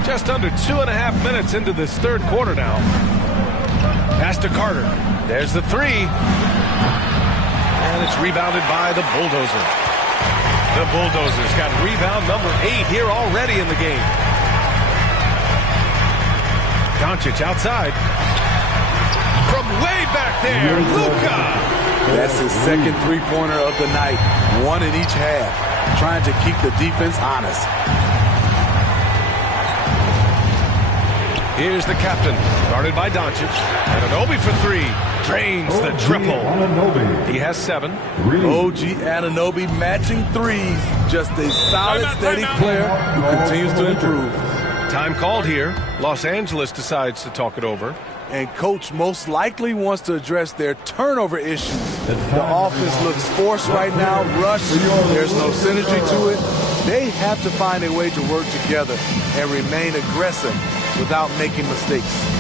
Just under 2.5 minutes into this third quarter now. Pass to Carter. There's the three. And it's rebounded by the Bulldozer. The Bulldozers got rebound number 8 here already in the game. Doncic outside. From way back there, Luka. That's his second three-pointer of the night. One in each half. Trying to keep the defense honest. Here's the captain, guarded by Doncic. Anunoby for three. Drains the triple. He has 7. OG Anunoby matching threes. Just a solid, steady player who continues to improve. Time called here. Los Angeles decides to talk it over. And coach most likely wants to address their turnover issues. The offense looks forced right now, rushed. There's no synergy to it. They have to find a way to work together and remain aggressive without making mistakes.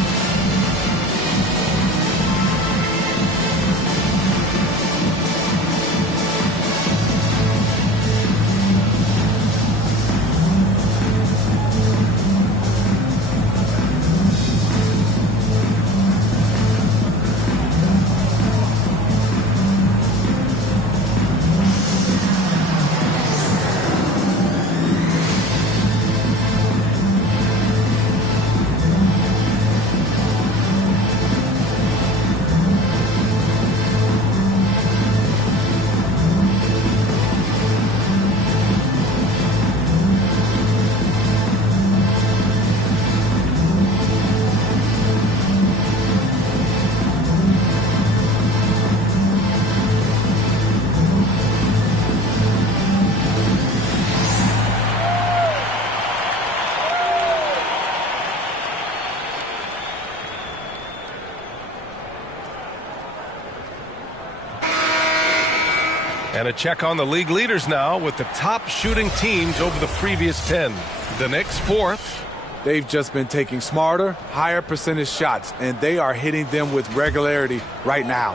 And a check on the league leaders now with the top shooting teams over the previous 10. The Knicks 4th. They've just been taking smarter, higher percentage shots, and they are hitting them with regularity right now.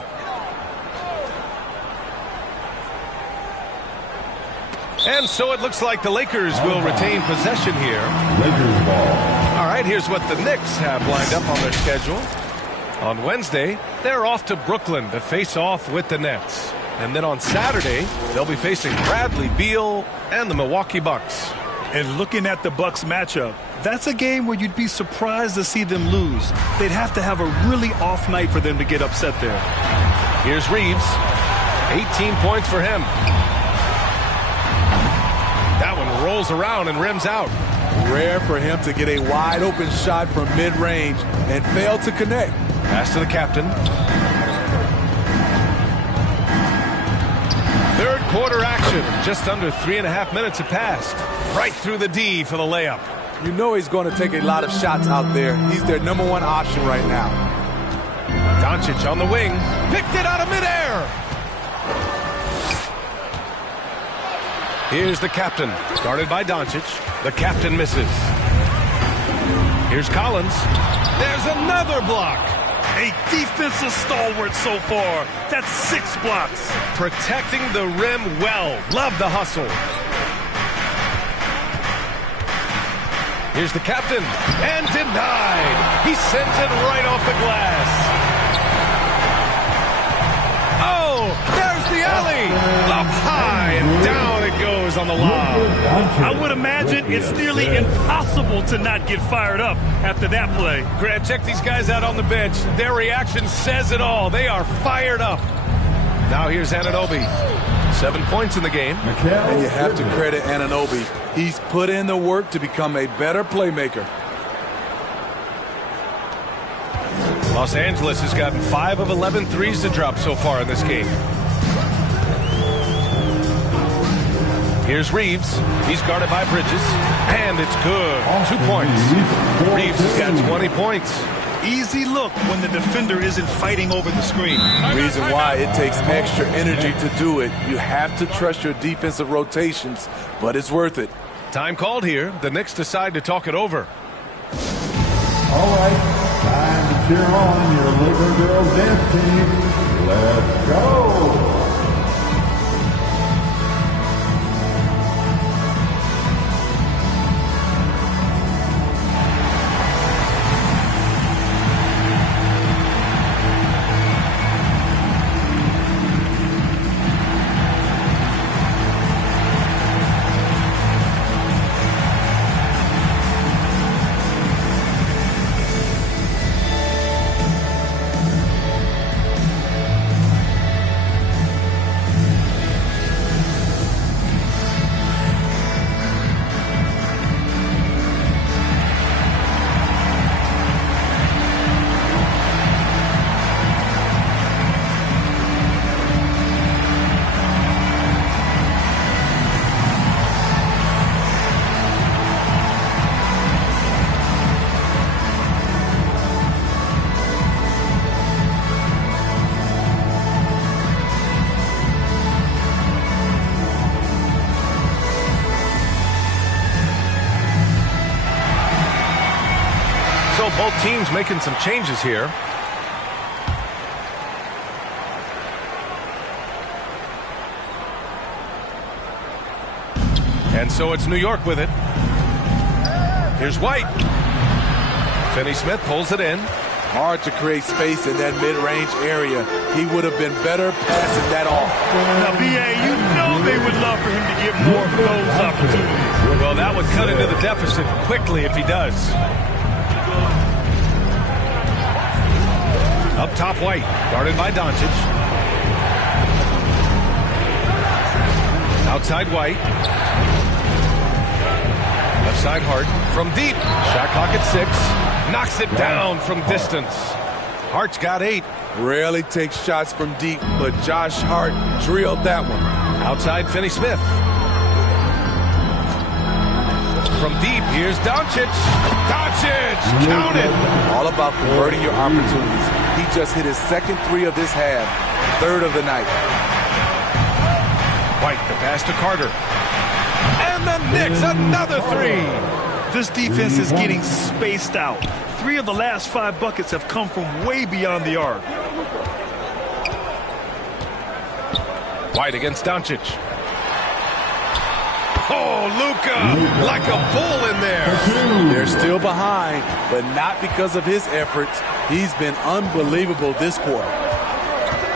And so it looks like the Lakers will retain possession here. Lakers ball. All right, here's what the Knicks have lined up on their schedule. On Wednesday, they're off to Brooklyn to face off with the Nets. And then on Saturday, they'll be facing Bradley Beal and the Milwaukee Bucks. And looking at the Bucks matchup, that's a game where you'd be surprised to see them lose. They'd have to have a really off night for them to get upset there. Here's Reeves. 18 points for him. That one rolls around and rims out. Rare for him to get a wide open shot from mid-range and fail to connect. Pass to the captain. Third quarter action. Just under 3.5 minutes have passed. Right through the D for the layup. You know he's going to take a lot of shots out there. He's their number one option right now. Doncic on the wing. Picked it out of midair. Here's the captain. Guarded by Doncic. The captain misses. Here's Collins. There's another block. a defensive stalwart so far. That's 6 blocks. Protecting the rim well. Love the hustle. Here's the captain, and denied. He sends it right off the glass. Oh, there's the alley. Up high, and down it goes on the lob. I would imagine it's nearly impossible to not get fired up after that play. Grant, check these guys out on the bench. Their reaction says it all. They are fired up. Now here's Anunoby. 7 points in the game. And you have to credit Anunoby. He's put in the work to become a better playmaker. Los Angeles has gotten 5 of 11 threes to drop so far in this game. Here's Reeves. He's guarded by Bridges. And it's good. 2 points. Reeves has got 20 points. Easy look when the defender isn't fighting over the screen. Reason why it takes extra energy to do it. You have to trust your defensive rotations, but it's worth it. Time called here. The Knicks decide to talk it over. All right, time to cheer on your Laker girls dance team. Let's go. Both teams making some changes here. And so it's New York with it. Here's White. Finney-Smith pulls it in. Hard to create space in that mid-range area. He would have been better passing that off. Now, B.A., you know they would love for him to get more of those opportunities. Well, that would cut into the deficit quickly if he does. Up top, White, guarded by Doncic. Outside, White. Left side, Hart. From deep. Shot clock at 6. Knocks it down from distance. Hart's got 8. Rarely takes shots from deep, but Josh Hart drilled that one. Outside, Finney-Smith. From deep, here's Doncic. Doncic, counted. All about converting your opportunities. He just hit his second 3 of this half, 3rd of the night. White, the pass to Carter. And the Knicks, another 3. This defense is getting spaced out. 3 of the last 5 buckets have come from way beyond the arc. White against Doncic. Oh, Luka, like a bull in there. They're still behind, but not because of his efforts. He's been unbelievable this quarter.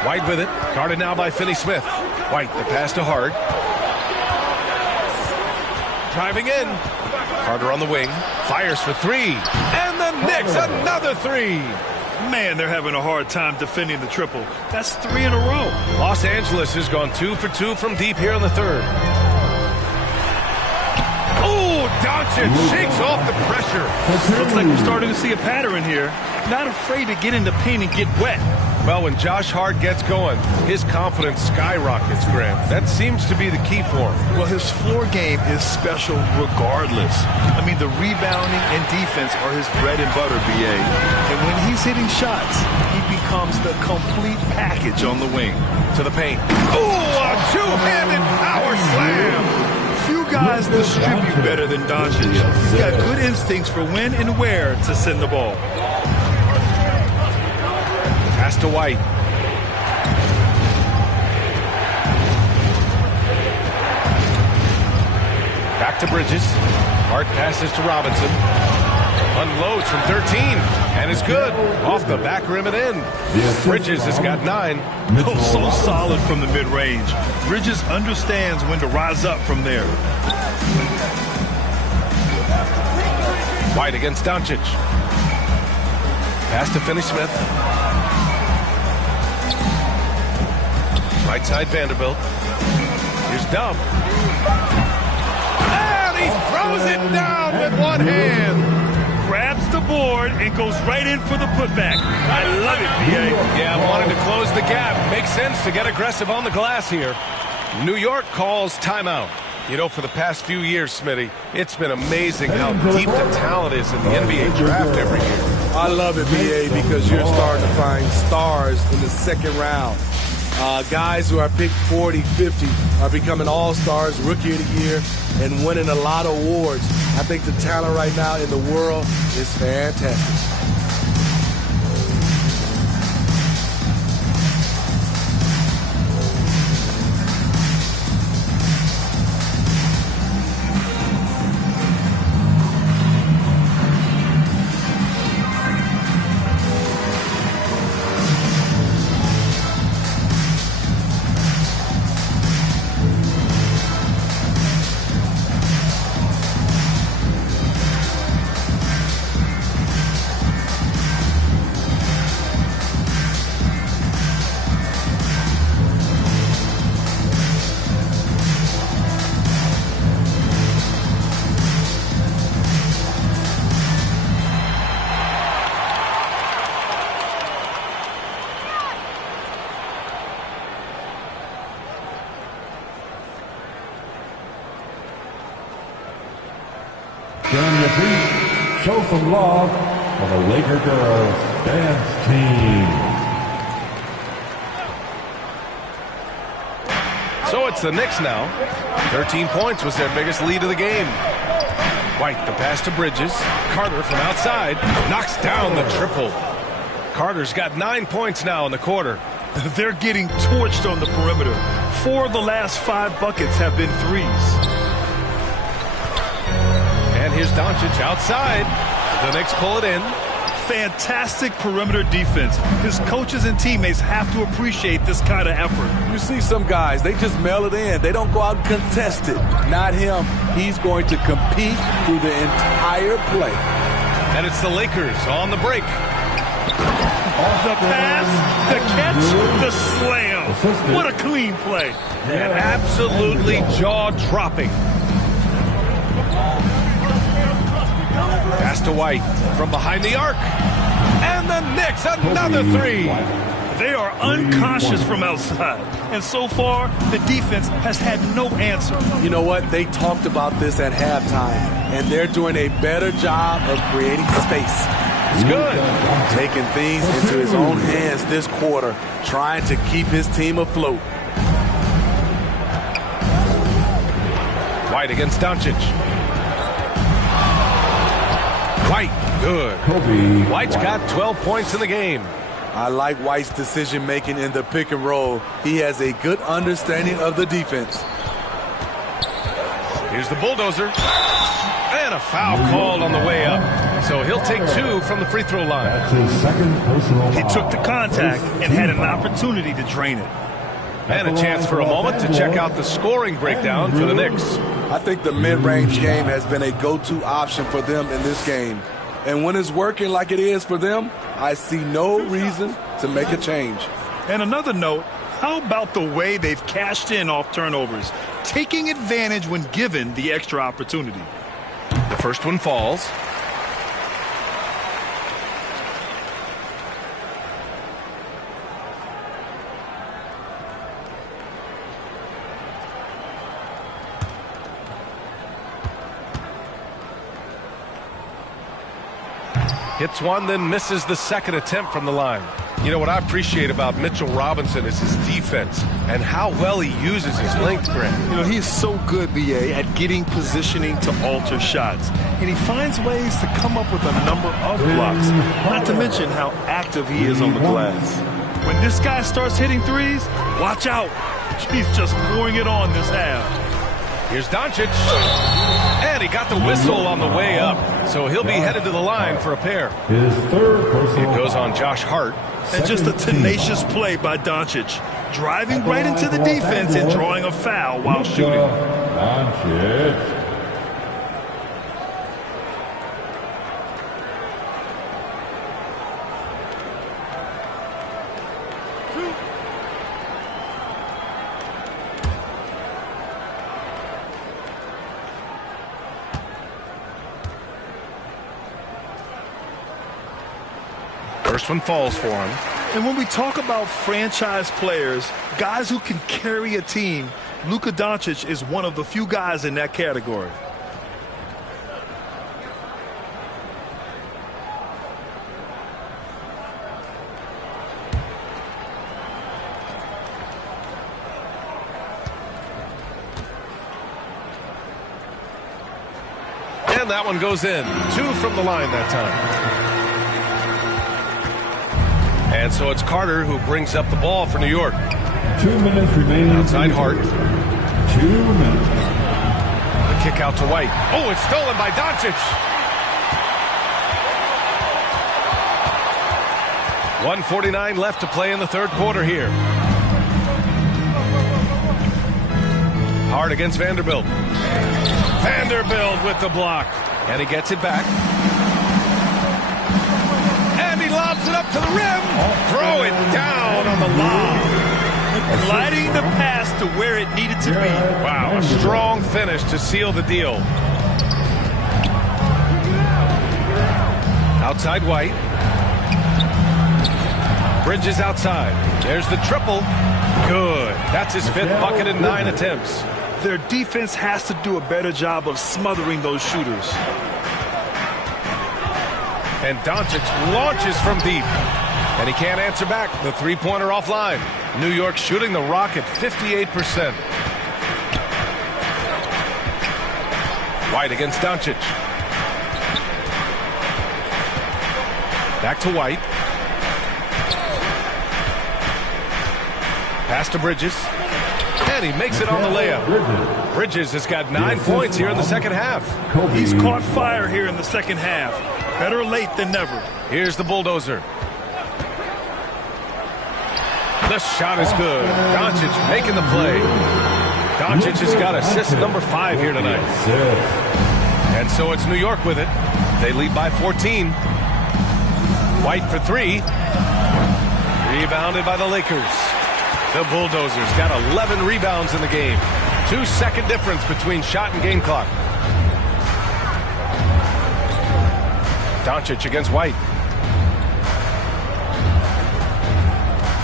White with it. Guarded now by Finney-Smith. White, the pass to Hart. Driving in. Carter on the wing. Fires for 3. And the Knicks, another 3. Man, they're having a hard time defending the triple. That's 3 in a row. Los Angeles has gone 2 for 2 from deep here in the 3rd. Doncic shakes off the pressure. Looks like we're starting to see a pattern here. Not afraid to get in the paint and get wet. Well, when Josh Hart gets going, his confidence skyrockets, Grant. That seems to be the key for him. Well, his floor game is special regardless. I mean, the rebounding and defense are his bread and butter, B.A. And when he's hitting shots, he becomes the complete package on the wing. To the paint. Oh, a two-handed power slam. Few guys distribute better than Doncic. He's got good instincts for when and where to send the ball. Pass to White. Back to Bridges. Hard passes to Robinson. Unloads from 13 and is good. Off the back rim and in. Bridges has got 9. Oh, so solid from the mid-range. Bridges understands when to rise up from there. White against Doncic. Pass to Finney-Smith. Right side Vanderbilt. Here's Dub. And he throws it down with one hand. Grabs the board and goes right in for the putback. I love it, B.A. Yeah, wanting to close the gap. Makes sense to get aggressive on the glass here. New York calls timeout. You know, for the past few years, Smitty, it's been amazing how deep the talent is in the NBA draft every year. I love it, B.A., because you're starting to find stars in the second round. Guys who are picked 40, 50 are becoming all-stars, rookie of the year, and winning a lot of awards. I think the talent right now in the world is fantastic. Stand your feet, show some love for the Laker girls dance team. So it's the Knicks now. 13 points was their biggest lead of the game. White, the pass to Bridges. Carter from outside knocks down the triple. Carter's got 9 points now in the quarter. They're getting torched on the perimeter. 4 of the last 5 buckets have been threes. And here's Doncic outside. The Knicks pull it in. Fantastic perimeter defense. His coaches and teammates have to appreciate this kind of effort. You see some guys, they just mail it in. They don't go out and contest it. Not him. He's going to compete through the entire play. And it's the Lakers on the break. The pass, the catch, the slam. What a clean play. And absolutely jaw-dropping. Pass to White from behind the arc. And the Knicks, another three. They are unconscious from outside. And so far, the defense has had no answer. You know what? They talked about this at halftime, and they're doing a better job of creating space. It's good. Taking things into his own hands this quarter, trying to keep his team afloat. White against Doncic. White, good. White's got 12 points in the game. I like White's decision-making in the pick and roll. He has a good understanding of the defense. Here's the bulldozer. And a foul called on the way up. So he'll take 2 from the free throw line. That's his second personal He foul. took the contact and had an opportunity to drain it. And a chance for a moment to check out the scoring breakdown for the Knicks. I think the mid-range game has been a go-to option for them in this game. And when it's working like it is for them, I see no reason to make a change. And another note, how about the way they've cashed in off turnovers, taking advantage when given the extra opportunity? The first one falls. Hits one, then misses the second attempt from the line. You know what I appreciate about Mitchell Robinson is his defense and how well he uses his length, Grant. You know, he's so good, B.A., at getting positioning to alter shots. And he finds ways to come up with a number of blocks, not to mention how active he is on the glass. When this guy starts hitting threes, watch out. He's just pouring it on this half. Here's Doncic. And he got the whistle on the way up. So he'll be headed to the line for a pair. His third personal It goes on Josh Hart. And just a tenacious play by Doncic. Driving right into the defense and drawing a foul while shooting. Doncic. First one falls for him. And when we talk about franchise players, guys who can carry a team, Luka Doncic is one of the few guys in that category. And that one goes in. 2 from the line that time. And so it's Carter who brings up the ball for New York. 2 minutes remaining. Outside Hart. 2 minutes. The kick out to White. Oh, it's stolen by Doncic. 1:49 left to play in the third quarter here. Hart against Vanderbilt. Vanderbilt with the block. And he gets it back. And he lobs it up to the rim. Throw it down on the lob. Gliding the pass to where it needed to be. Wow, a strong finish to seal the deal. Outside White. Bridges outside. There's the triple. Good. That's his 5th bucket in 9 attempts. Their defense has to do a better job of smothering those shooters. And Doncic launches from deep. And he can't answer back. The three-pointer offline. New York shooting the rock at 58%. White against Doncic. Back to White. Pass to Bridges. And he makes it on the layup. Bridges has got 9 points here in the second half. He's caught fire here in the second half. Better late than never. Here's the bulldozer. The shot is good. Doncic making the play. Doncic has got assist number 5 here tonight. And so it's New York with it. They lead by 14. White for 3. Rebounded by the Lakers. The Bulldozers got 11 rebounds in the game. 2-second difference between shot and game clock. Doncic against White.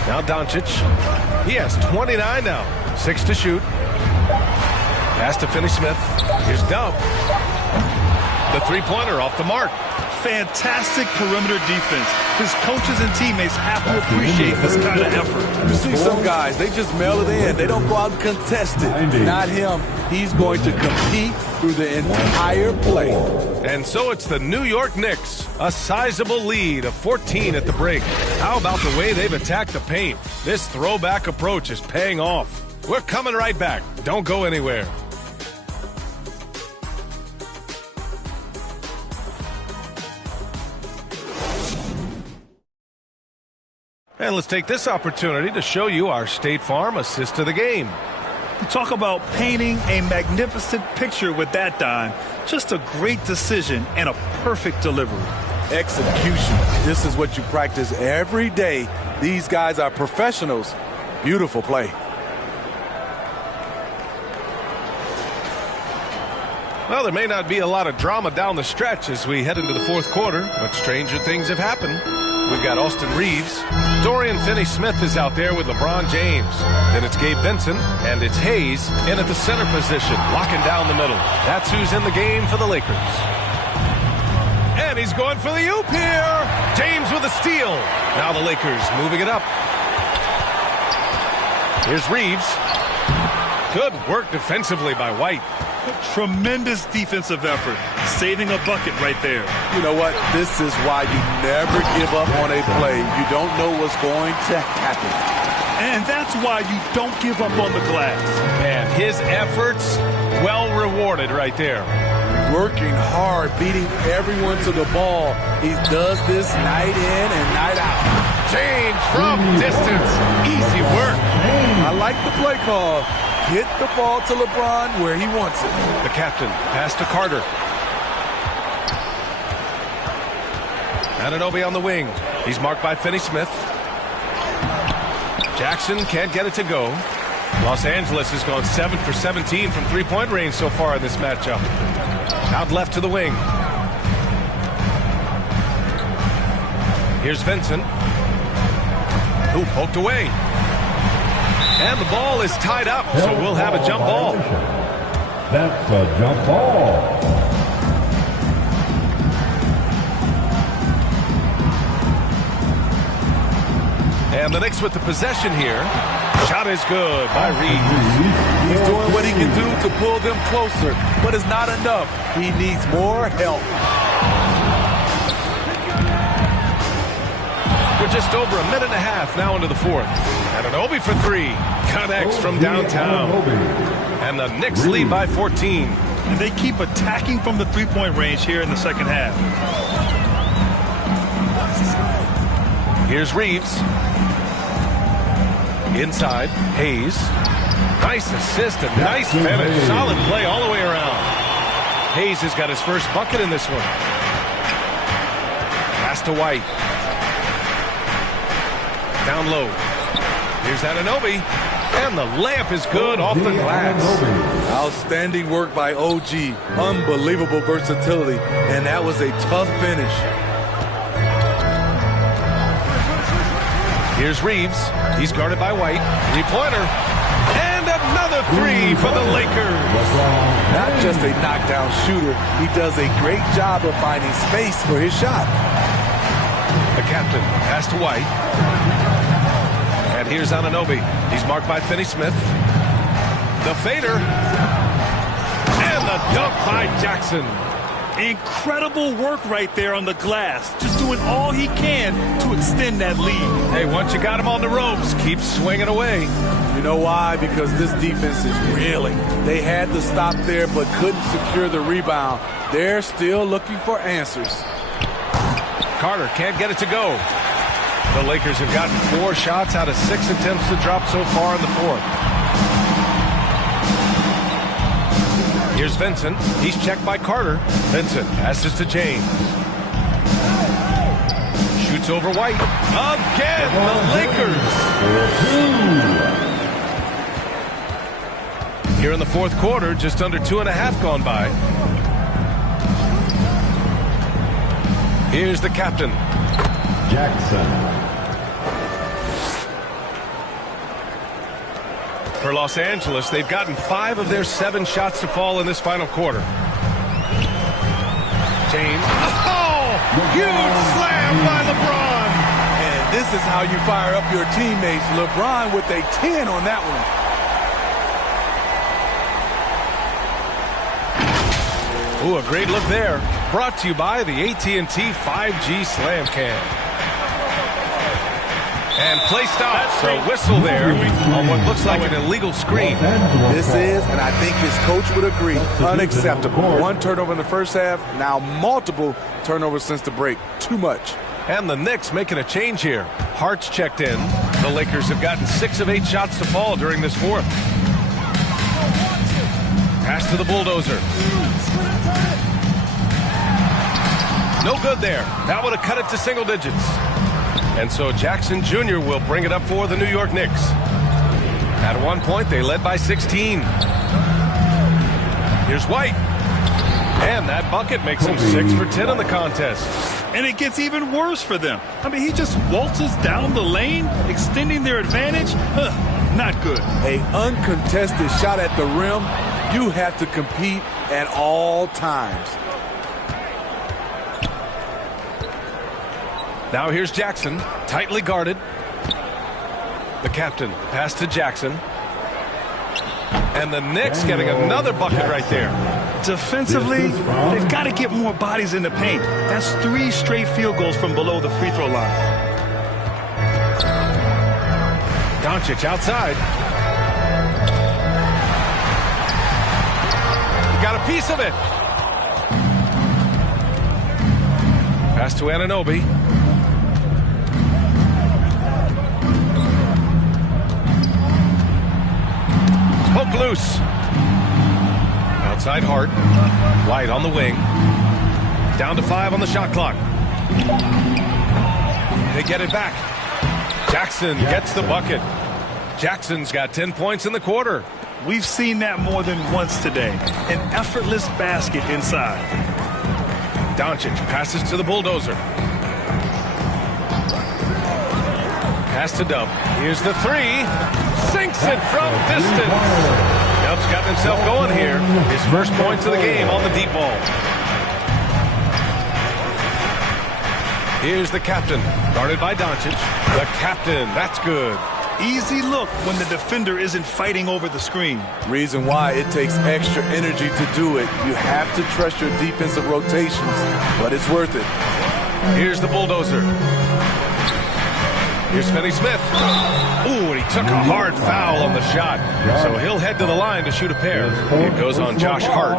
Now Doncic. He has 29 now. 6 to shoot. Pass to Finney-Smith. Here's Dub. The three-pointer off the mark. Fantastic perimeter defense. His coaches and teammates have to appreciate this kind of effort. You see some guys, they just mail it in. They don't go out and contest it. Not him. He's going to compete through the entire play. And so it's the New York Knicks. A sizable lead of 14 at the break. How about the way they've attacked the paint? This throwback approach is paying off. We're coming right back. Don't go anywhere. And let's take this opportunity to show you our State Farm assist to the game. You talk about painting a magnificent picture with that dime. Just a great decision and a perfect delivery. Execution. This is what you practice every day. These guys are professionals. Beautiful play. Well, there may not be a lot of drama down the stretch as we head into the fourth quarter, but stranger things have happened. We've got Austin Reeves. Dorian Finney-Smith is out there with LeBron James. Then it's Gabe Vincent, and it's Hayes in at the center position, locking down the middle. That's who's in the game for the Lakers. And he's going for the oop here. James with a steal. Now the Lakers moving it up. Here's Reeves. Good work defensively by White. Tremendous defensive effort. saving a bucket right there. You know what? This is why you never give up on a play. You don't know what's going to happen. And that's why you don't give up on the glass. And his efforts well rewarded right there. Working hard, beating everyone to the ball. He does this night in and night out. Change from distance. Easy work. I like the play call. Get the ball to LeBron where he wants it. The captain pass to Carter. Anunoby on the wing. He's marked by Finney-Smith. Jackson can't get it to go. Los Angeles has gone 7 for 17 from three-point range so far in this matchup. Out left to the wing. Here's Vincent, who poked away. And the ball is tied up, so we'll have a jump ball. That's a jump ball. And the Knicks with the possession here. Shot is good by Reeves. He's doing what he can do to pull them closer, but it's not enough. He needs more help. We're just over a minute and a half now into the fourth. Anunoby for three. Connects from downtown. And the Knicks lead by 14. And they keep attacking from the three-point range here in the second half. Here's Reeves. Inside, Hayes. Nice assist and nice finish. Solid play all the way around. Hayes has got his first bucket in this one. Pass to White. Down low. Here's Anunoby. And the layup is good off the glass. Outstanding work by OG. Unbelievable versatility. And that was a tough finish. Here's Reeves. He's guarded by White. Three-pointer. And another three for the Lakers. Not just a knockdown shooter. He does a great job of finding space for his shot. The captain pass to White. And here's Anunoby. He's marked by Finney-Smith. The fader. And the dunk by Jackson. Incredible work right there on the glass. Just doing all he can to extend that lead. Hey, once you got him on the ropes, keep swinging away. You know why? Because this defense is reeling. They had to stop there but couldn't secure the rebound. They're still looking for answers. Carter can't get it to go. The Lakers have gotten 4 shots out of 6 attempts to drop so far in the fourth. Here's Vincent. He's checked by Carter. Vincent passes to James. Shoots over White. Again, the Lakers. Here in the fourth quarter, just under 2.5 gone by. Here's the captain. Jackson. For Los Angeles, they've gotten 5 of their 7 shots to fall in this final quarter. James. Oh! Huge slam by LeBron! And this is how you fire up your teammates. LeBron with a 10 on that one. Ooh, a great look there. Brought to you by the AT&T 5G Slam Cam. And play stops. A whistle there on what looks like an illegal screen. This is, and I think his coach would agree, unacceptable. 1 turnover in the first half, now multiple turnovers since the break. Too much. And the Knicks making a change here. Hart's checked in. The Lakers have gotten 6 of 8 shots to fall during this fourth. Pass to the bulldozer. No good there. That would have cut it to single digits. And so Jackson Jr. will bring it up for the New York Knicks. At one point, they led by 16. Here's White. And that bucket makes him 6 for 10 in the contest. And it gets even worse for them. I mean, he just waltzes down the lane, extending their advantage. Not good. An uncontested shot at the rim. You have to compete at all times. Now here's Jackson, tightly guarded. The captain, pass to Jackson. And the Knicks getting another bucket right there. Defensively, they've got to get more bodies in the paint. That's 3 straight field goals from below the free throw line. Doncic outside. Got a piece of it. Pass to Anunoby. Poke loose. Outside Hart. White on the wing. Down to 5 on the shot clock. They get it back. Jackson gets the bucket. Jackson's got 10 points in the quarter. We've seen that more than once today. An effortless basket inside. Doncic passes to the bulldozer. Pass to Dub. Here's the 3. Sinks it from distance. Dub's got himself going here. His first points of the game on the deep ball. Here's the captain. Guarded by Doncic. The captain. That's good. Easy look when the defender isn't fighting over the screen. Reason why it takes extra energy to do it. You have to trust your defensive rotations, but it's worth it. Here's the bulldozer. Here's Finney-Smith. Ooh, and he took a hard foul on the shot. So he'll head to the line to shoot a pair. It goes on Josh Hart.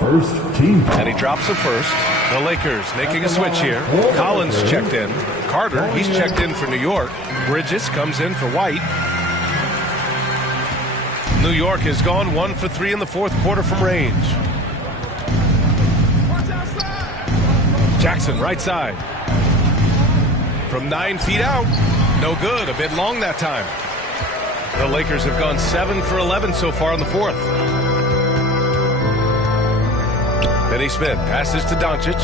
First team foul. And he drops the first. The Lakers making a switch here. Collins checked in. Carter, he's checked in for New York. Bridges comes in for White. New York has gone 1 for 3 in the fourth quarter from range. Jackson, right side. From 9 feet out. No good. A bit long that time. The Lakers have gone 7 for 11 so far in the fourth. Finney-Smith passes to Doncic.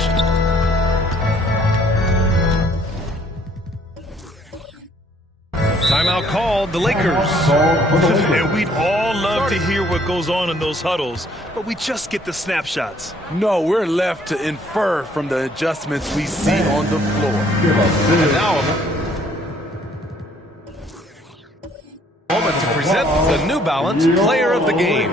Timeout called, the Lakers. And we'd all love to hear what goes on in those huddles, but we just get the snapshots. No, we're left to infer from the adjustments we see on the floor. And now moment to present the New Balance Player of the Game.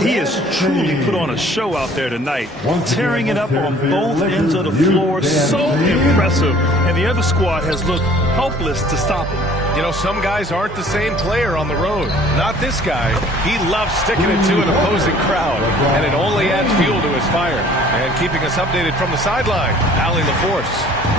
He has truly put on a show out there tonight, tearing it up on both ends of the floor. So impressive, and the other squad has looked helpless to stop him. You know, some guys aren't the same player on the road. Not this guy. He loves sticking it to an opposing crowd, and it only adds fuel to his fire. And keeping us updated from the sideline, Allie LaForce.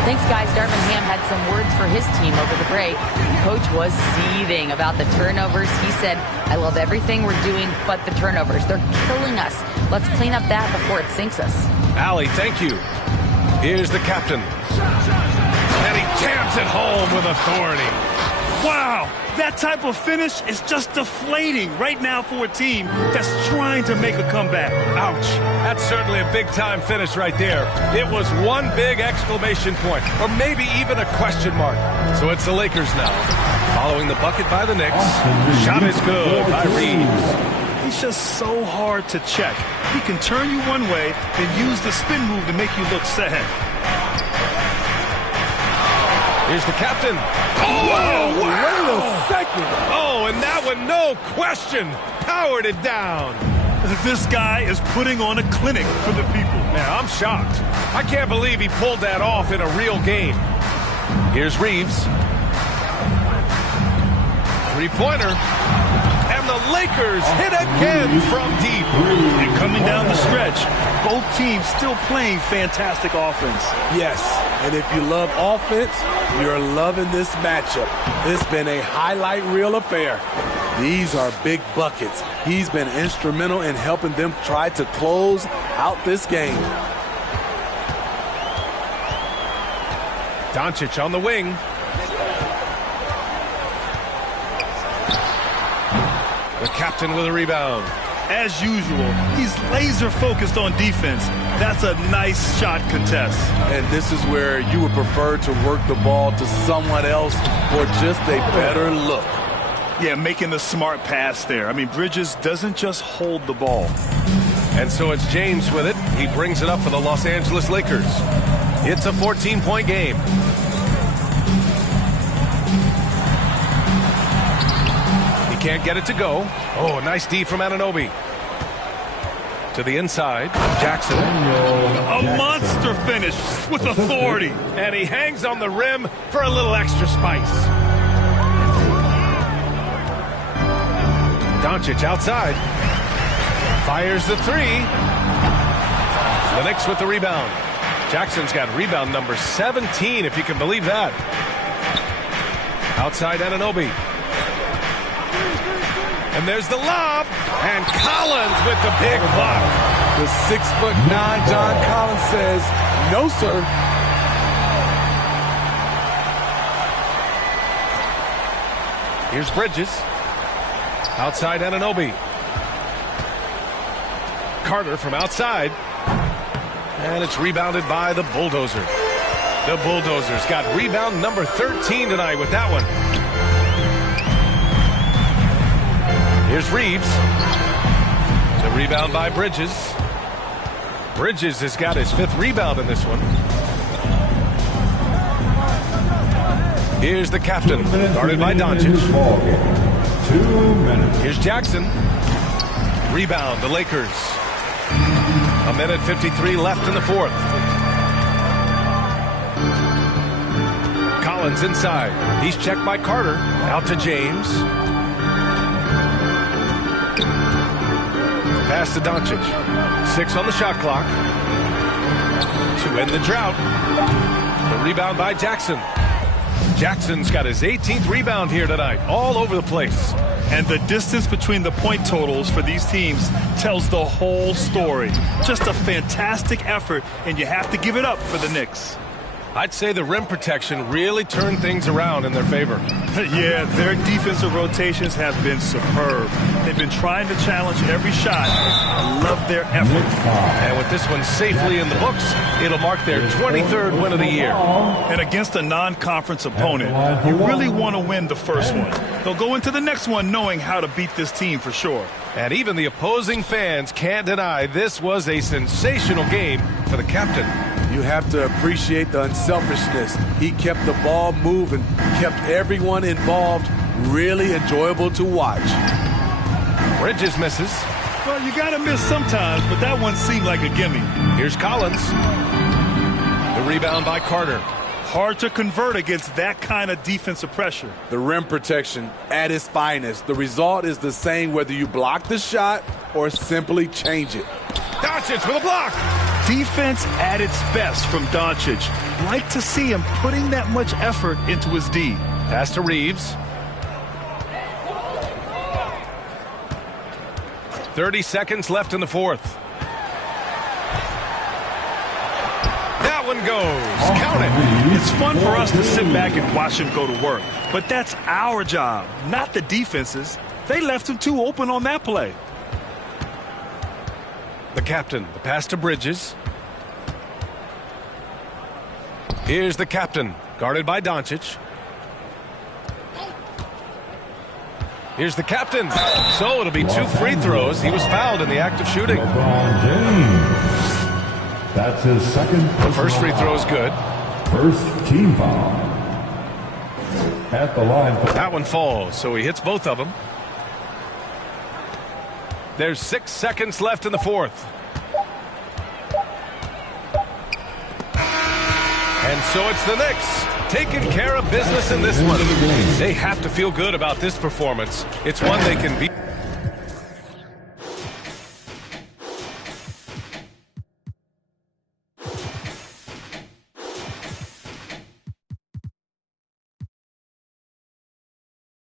Thanks, guys. Darvin Ham had some words for his team over the break. Coach was seething about the turnovers. He said, I love everything we're doing but the turnovers. They're killing us. Let's clean up that before it sinks us. Allie, thank you. Here's the captain. And he jams it home with authority. Wow, that type of finish is just deflating right now for a team that's trying to make a comeback. Ouch. That's certainly a big-time finish right there. It was one big exclamation point, or maybe even a question mark. So it's the Lakers now. Following the bucket by the Knicks. Shot is good by Reeves. He's just so hard to check. He can turn you one way and use the spin move to make you look sad. Here's the captain. Oh, wait a second. Oh, and that one, no question, powered it down. This guy is putting on a clinic for the people. Man, I'm shocked. I can't believe he pulled that off in a real game. Here's Reeves. Three-pointer. And the Lakers hit again from deep. And coming down the stretch, both teams still playing fantastic offense. Yes, and if you love offense, you're loving this matchup. It's been a highlight reel affair. These are big buckets. He's been instrumental in helping them try to close out this game. Doncic on the wing. The captain with a rebound. As usual, he's laser focused on defense. That's a nice shot contest. And this is where you would prefer to work the ball to someone else for just a better look. Yeah, making the smart pass there. I mean, Bridges doesn't just hold the ball. And so it's James with it. He brings it up for the Los Angeles Lakers. It's a 14-point game. Can't get it to go. Oh, nice D from Anunoby. To the inside, Jackson. A monster finish with authority. And he hangs on the rim for a little extra spice. Doncic outside. Fires the three. The Knicks with the rebound. Jackson's got rebound number 17, if you can believe that. Outside Anunoby. And there's the lob. And Collins with the big block. The 6'9" John Collins says, no, sir. Here's Bridges. Outside Anunoby. Carter from outside. And it's rebounded by the Bulldozer. The Bulldozers got rebound number 13 tonight with that one. Here's Reeves. The rebound by Bridges. Bridges has got his 5th rebound in this one. Here's the captain, guarded by Doncic. 2 minutes. Here's Jackson. Rebound, the Lakers. 1:53 left in the 4th. Collins inside. He's checked by Carter. Out to James. Pass to Doncic. 6 on the shot clock. To end the drought. The rebound by Jackson. Jackson's got his 18th rebound here tonight. All over the place. And the distance between the point totals for these teams tells the whole story. Just a fantastic effort, and you have to give it up for the Knicks. I'd say the rim protection really turned things around in their favor. Yeah, their defensive rotations have been superb. They've been trying to challenge every shot. I love their effort. And with this one safely in the books, it'll mark their 23rd win of the year. And against a non-conference opponent, you really want to win the first one. They'll go into the next one knowing how to beat this team for sure. And even the opposing fans can't deny this was a sensational game for the captain. You have to appreciate the unselfishness. He kept the ball moving, kept everyone involved really enjoyable to watch. Bridges misses. Well, you got to miss sometimes, but that one seemed like a gimme. Here's Collins. The rebound by Carter. Hard to convert against that kind of defensive pressure. The rim protection at its finest. The result is the same whether you block the shot or simply change it. Doncic with a block. Defense at its best from Doncic. Like to see him putting that much effort into his D. Pass to Reeves. 30 seconds left in the 4th. That one goes. Count it. It's fun for us to sit back and watch him go to work. But that's our job, not the defense's. They left him too open on that play. The captain, the pass to Bridges. Here's the captain, guarded by Doncic. Here's the captain. So it'll be 2 free throws. He was fouled in the act of shooting. LeBron James. That's his 2nd. The first free throw is good. First team foul. At the line. That one falls, so he hits both of them. There's 6 seconds left in the 4th. And so it's the Knicks taking care of business in this one. They have to feel good about this performance. It's one they can beat.